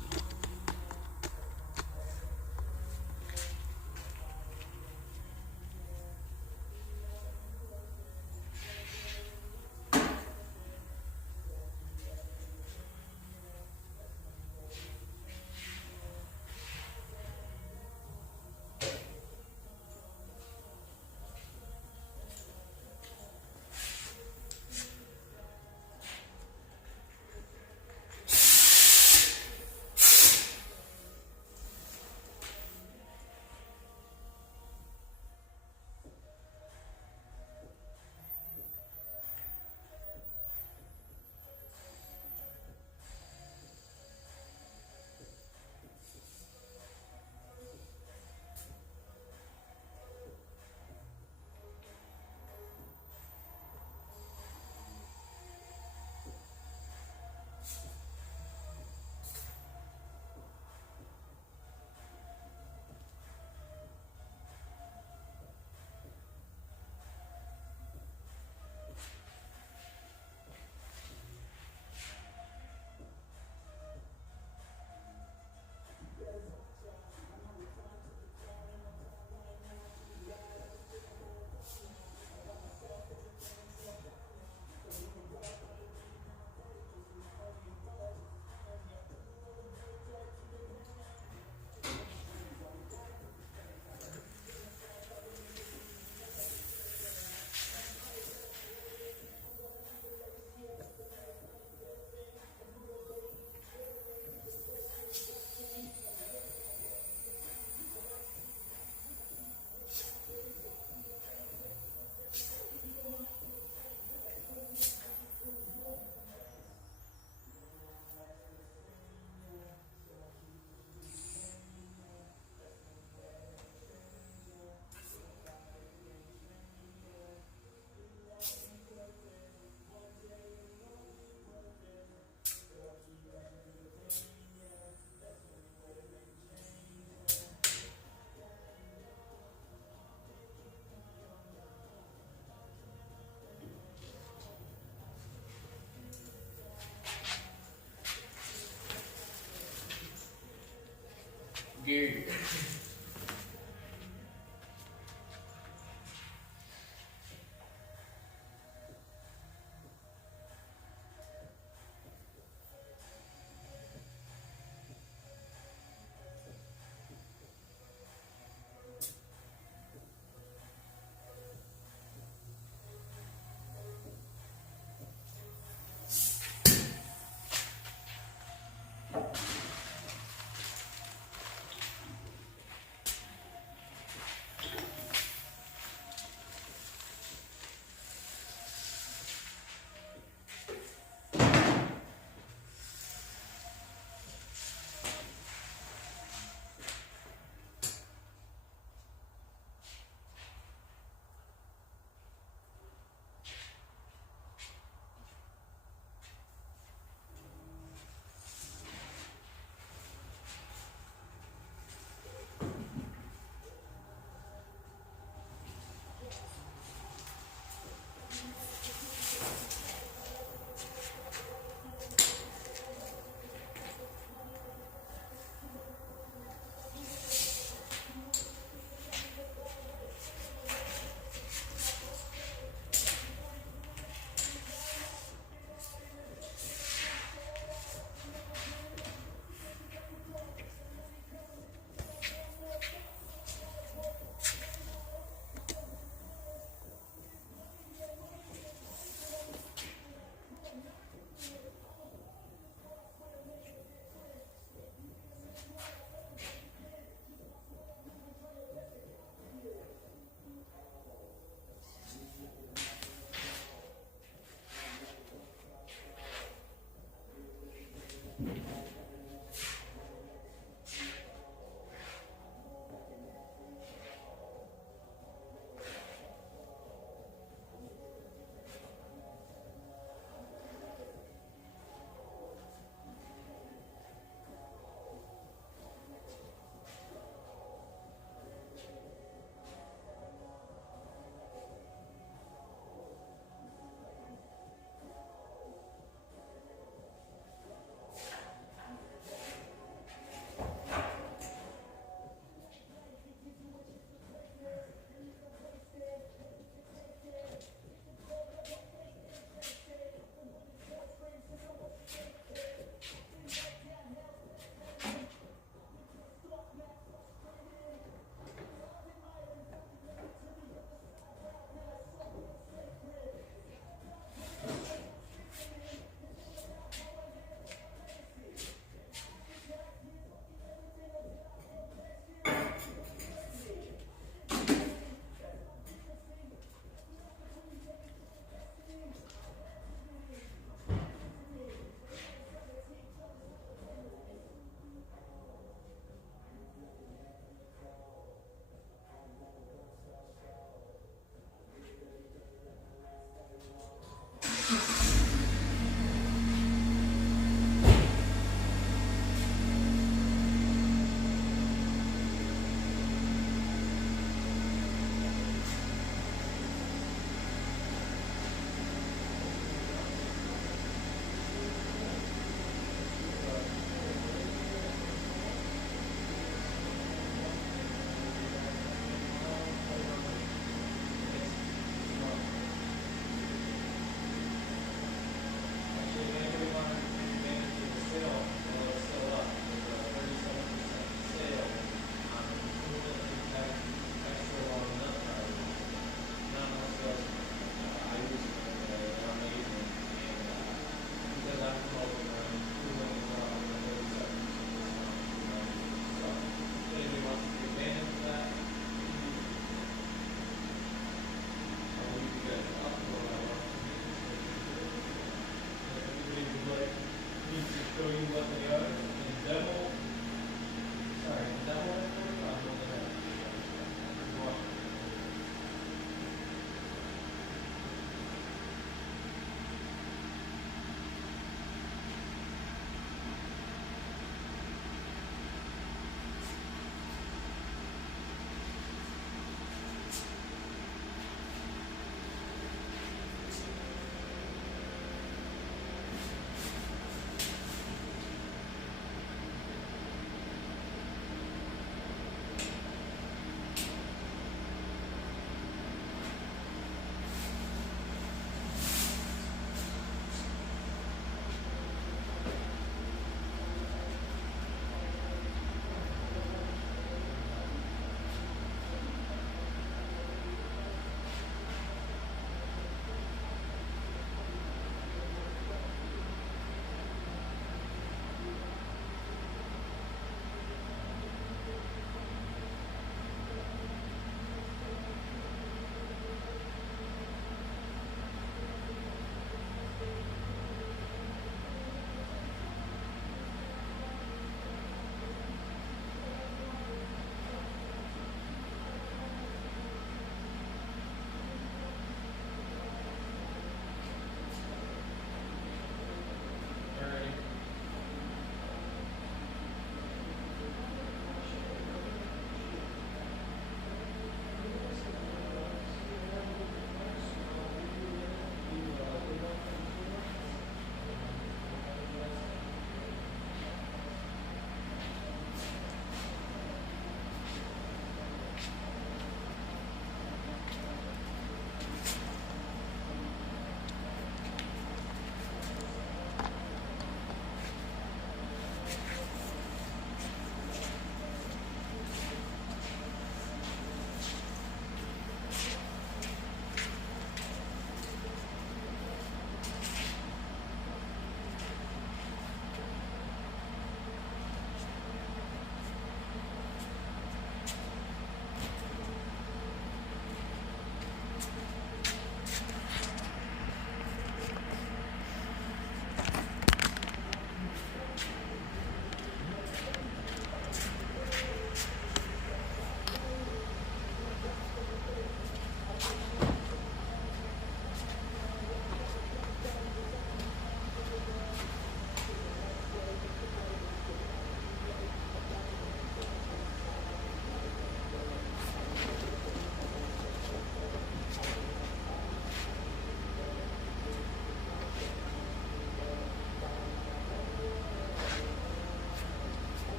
Good.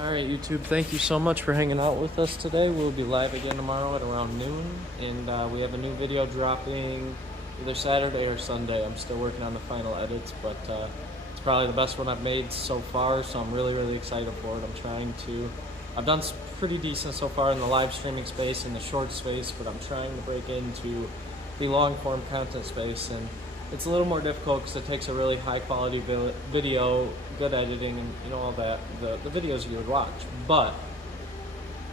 Alright, YouTube, thank you so much for hanging out with us today. We'll be live again tomorrow at around noon, and we have a new video dropping either Saturday or Sunday. I'm still working on the final edits, but it's probably the best one I've made so far, so I'm really, really excited for it. I've done pretty decent so far in the live streaming space, in the short space, but I'm trying to break into the long-form content space, and it's a little more difficult because it takes a really high-quality video, good editing, and you know, all that, the videos you would watch. But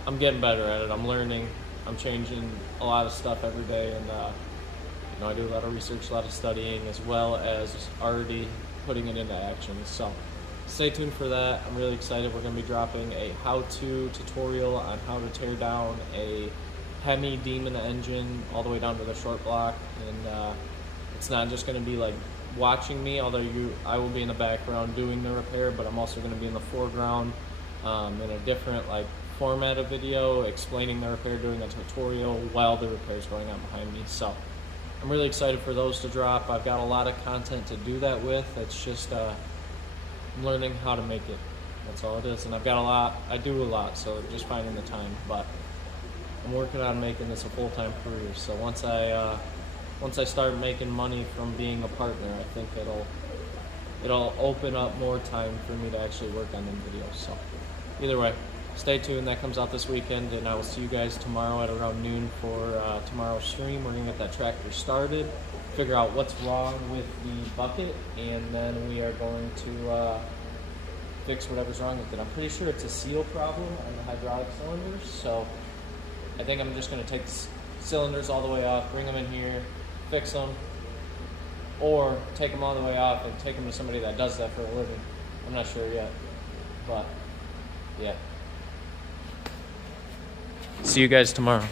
I'm getting better at it. I'm learning. I'm changing a lot of stuff every day, and you know, I do a lot of research, a lot of studying, as well as already putting it into action. So stay tuned for that. I'm really excited. We're going to be dropping a how-to tutorial on how to tear down a Hemi Demon engine all the way down to the short block, and it's not just going to be like watching me, although I will be in the background doing the repair, but I'm also going to be in the foreground in a different like format of video, explaining the repair, doing a tutorial while the repair is going on behind me. So I'm really excited for those to drop. I've got a lot of content to do that with. It's just I'm learning how to make it. That's all it is. And I've got a lot. I do a lot, so just finding the time. But I'm working on making this a full-time career. So once I start making money from being a partner, I think it'll open up more time for me to actually work on them videos. So either way, stay tuned. That comes out this weekend, and I will see you guys tomorrow at around noon for tomorrow's stream. We're gonna get that tractor started, figure out what's wrong with the bucket, and then we are going to fix whatever's wrong with it. I'm pretty sure it's a seal problem on the hydraulic cylinders, so I think I'm just gonna take the cylinders all the way off, bring them in here, fix them, or take them all the way off and take them to somebody that does that for a living. I'm not sure yet, but yeah. See you guys tomorrow.